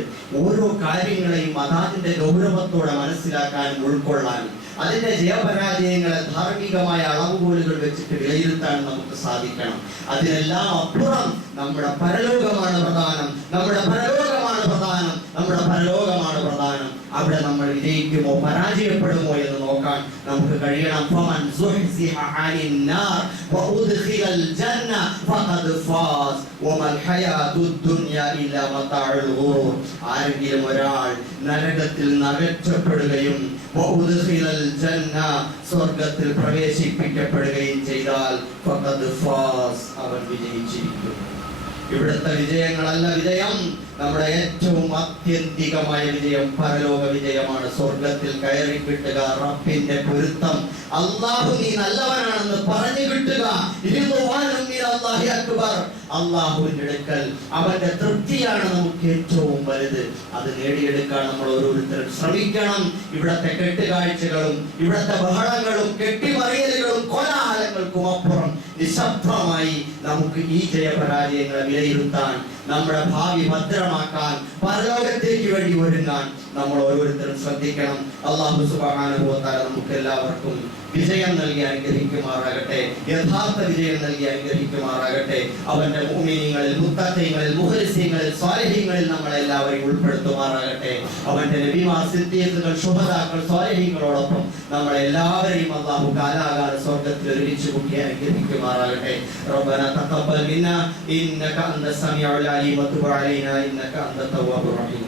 ഓരോ കാര്യങ്ങളെയും അതാതിന്റെ ഗൗരവത്തോടെ മനസ്സിലാക്കാനും ഉൾക്കൊള്ളാനും അതിന്റെ ജയപരാജയങ്ങളെ ധാർമ്മികമായ അളവുകോലുകൾ വെച്ചിട്ട് വിലയിരുത്താൻ നമുക്ക് സാധിക്കണം. അതിനെല്ലാം അപ്പുറം നമ്മുടെ പരലോകമാണ് പ്രധാനം, നമ്മുടെ പരലോകമാണ് പ്രധാനം, നമ്മുടെ പരലോകമാണ് പ്രധാനം. അവിടെ നമ്മൾ വിജയിക്കുമോ പരാജയപ്പെടുമോ എന്ന് നോക്കാൻ നമുക്ക് കഴിയണം. ഫമൻ സുഹ്സിഹ അനിൻ നാർ വഉദ്ഖിലൽ ജന്ന ഫഖദ് ഫാസ് വമൽ ഹയാതുദ് ദുനിയ ഇല്ലാ മതാഉൽ ഗുറൂർ. ആരെങ്കിലും ഒരാൾ നരകത്തിൽ അകറ്റപ്പെടുകയും വഉദ്ഖിലൽ ജന്ന സ്വർഗ്ഗത്തിൽ പ്രവേശിപ്പിക്കപ്പെടുകയും ചെയ്താൽ ഫഖദ് ഫാസ്, അവൻ വിജയിച്ചിരിക്കുന്നു. ഇവിടുത്തെ വിജയങ്ങളല്ല വിജയം, നമ്മുടെ ഏറ്റവും ആത്യന്തികമായ വിജയം പരലോക വിജയമാണ്. സ്വർഗത്തിൽ കയറി കിട്ടുക, റബ്ബിന്റെ പൊരുത്തം, അല്ലാഹു നീ നല്ലവനാണെന്ന് പറഞ്ഞു കിട്ടുക, അല്ലാഹുവിന്റെ അടുക്കൽ അവന്റെ തൃപ്തിയാണ് നമുക്ക് ഏറ്റവും വലുത്. അത് നേടിയെടുക്കാൻ നമ്മൾ ഓരോരുത്തരും ശ്രമിക്കണം. ഇവിടത്തെ കെട്ടുകാഴ്ചകളും ഇവിടത്തെ ബഹളങ്ങളും കെട്ടിമറിയലുകളും കോലാഹലങ്ങൾക്കും അപ്പുറം നിശബ്ദമായി നമുക്ക് ഈ ജയപരാജയങ്ങളെ വിലയിരുത്താൻ, നമ്മുടെ ഭാവി ഭദ്രമാക്കാൻ, പരലോകത്തേക്ക് വേണ്ടി ഒരുങ്ങാൻ നമ്മൾ ഓരോരുത്തരും ശ്രദ്ധിക്കണം. അല്ലാഹു സുബ്ഹാനഹു വ തആല നമുക്ക് എല്ലാവർക്കും വിജയം നൽകി അനുഗ്രഹിക്കുമാറാകട്ടെ, യഥാർത്ഥ വിജയം നൽകി അനുഗ്രഹിക്കുമാറാകട്ടെ. അവന്റെ മുഅ്മിനീങ്ങളിൽ, മുത്തഖീങ്ങളിൽ, മുഖ്ലിസീങ്ങളിൽ, സ്വാലിഹീങ്ങളിൽ നമ്മളെല്ലാവരെയും ഉൾപ്പെടുത്തുമാറാകട്ടെ. അവന്റെ നബിമാർ, സിദ്ദീഖുകൾ, ശുഹദാക്കൾ, സ്വാലിഹീങ്ങളോടൊപ്പം നമ്മളെല്ലാവരെയും അല്ലാഹു കാലാകാല സ്വർഗ്ഗത്തിൽ ഒരുമിച്ച് കൂട്ടി അനുഗ്രഹിക്കുമാറാകട്ടെ. റബ്ബനാ തഖബ്ബൽ മിന്നാ ഇന്നക അൻത സമീഉൽ അലീം വതുബ് അലൈനാ ഇന്നക അൻത തവ്വാബുർ റഹീം.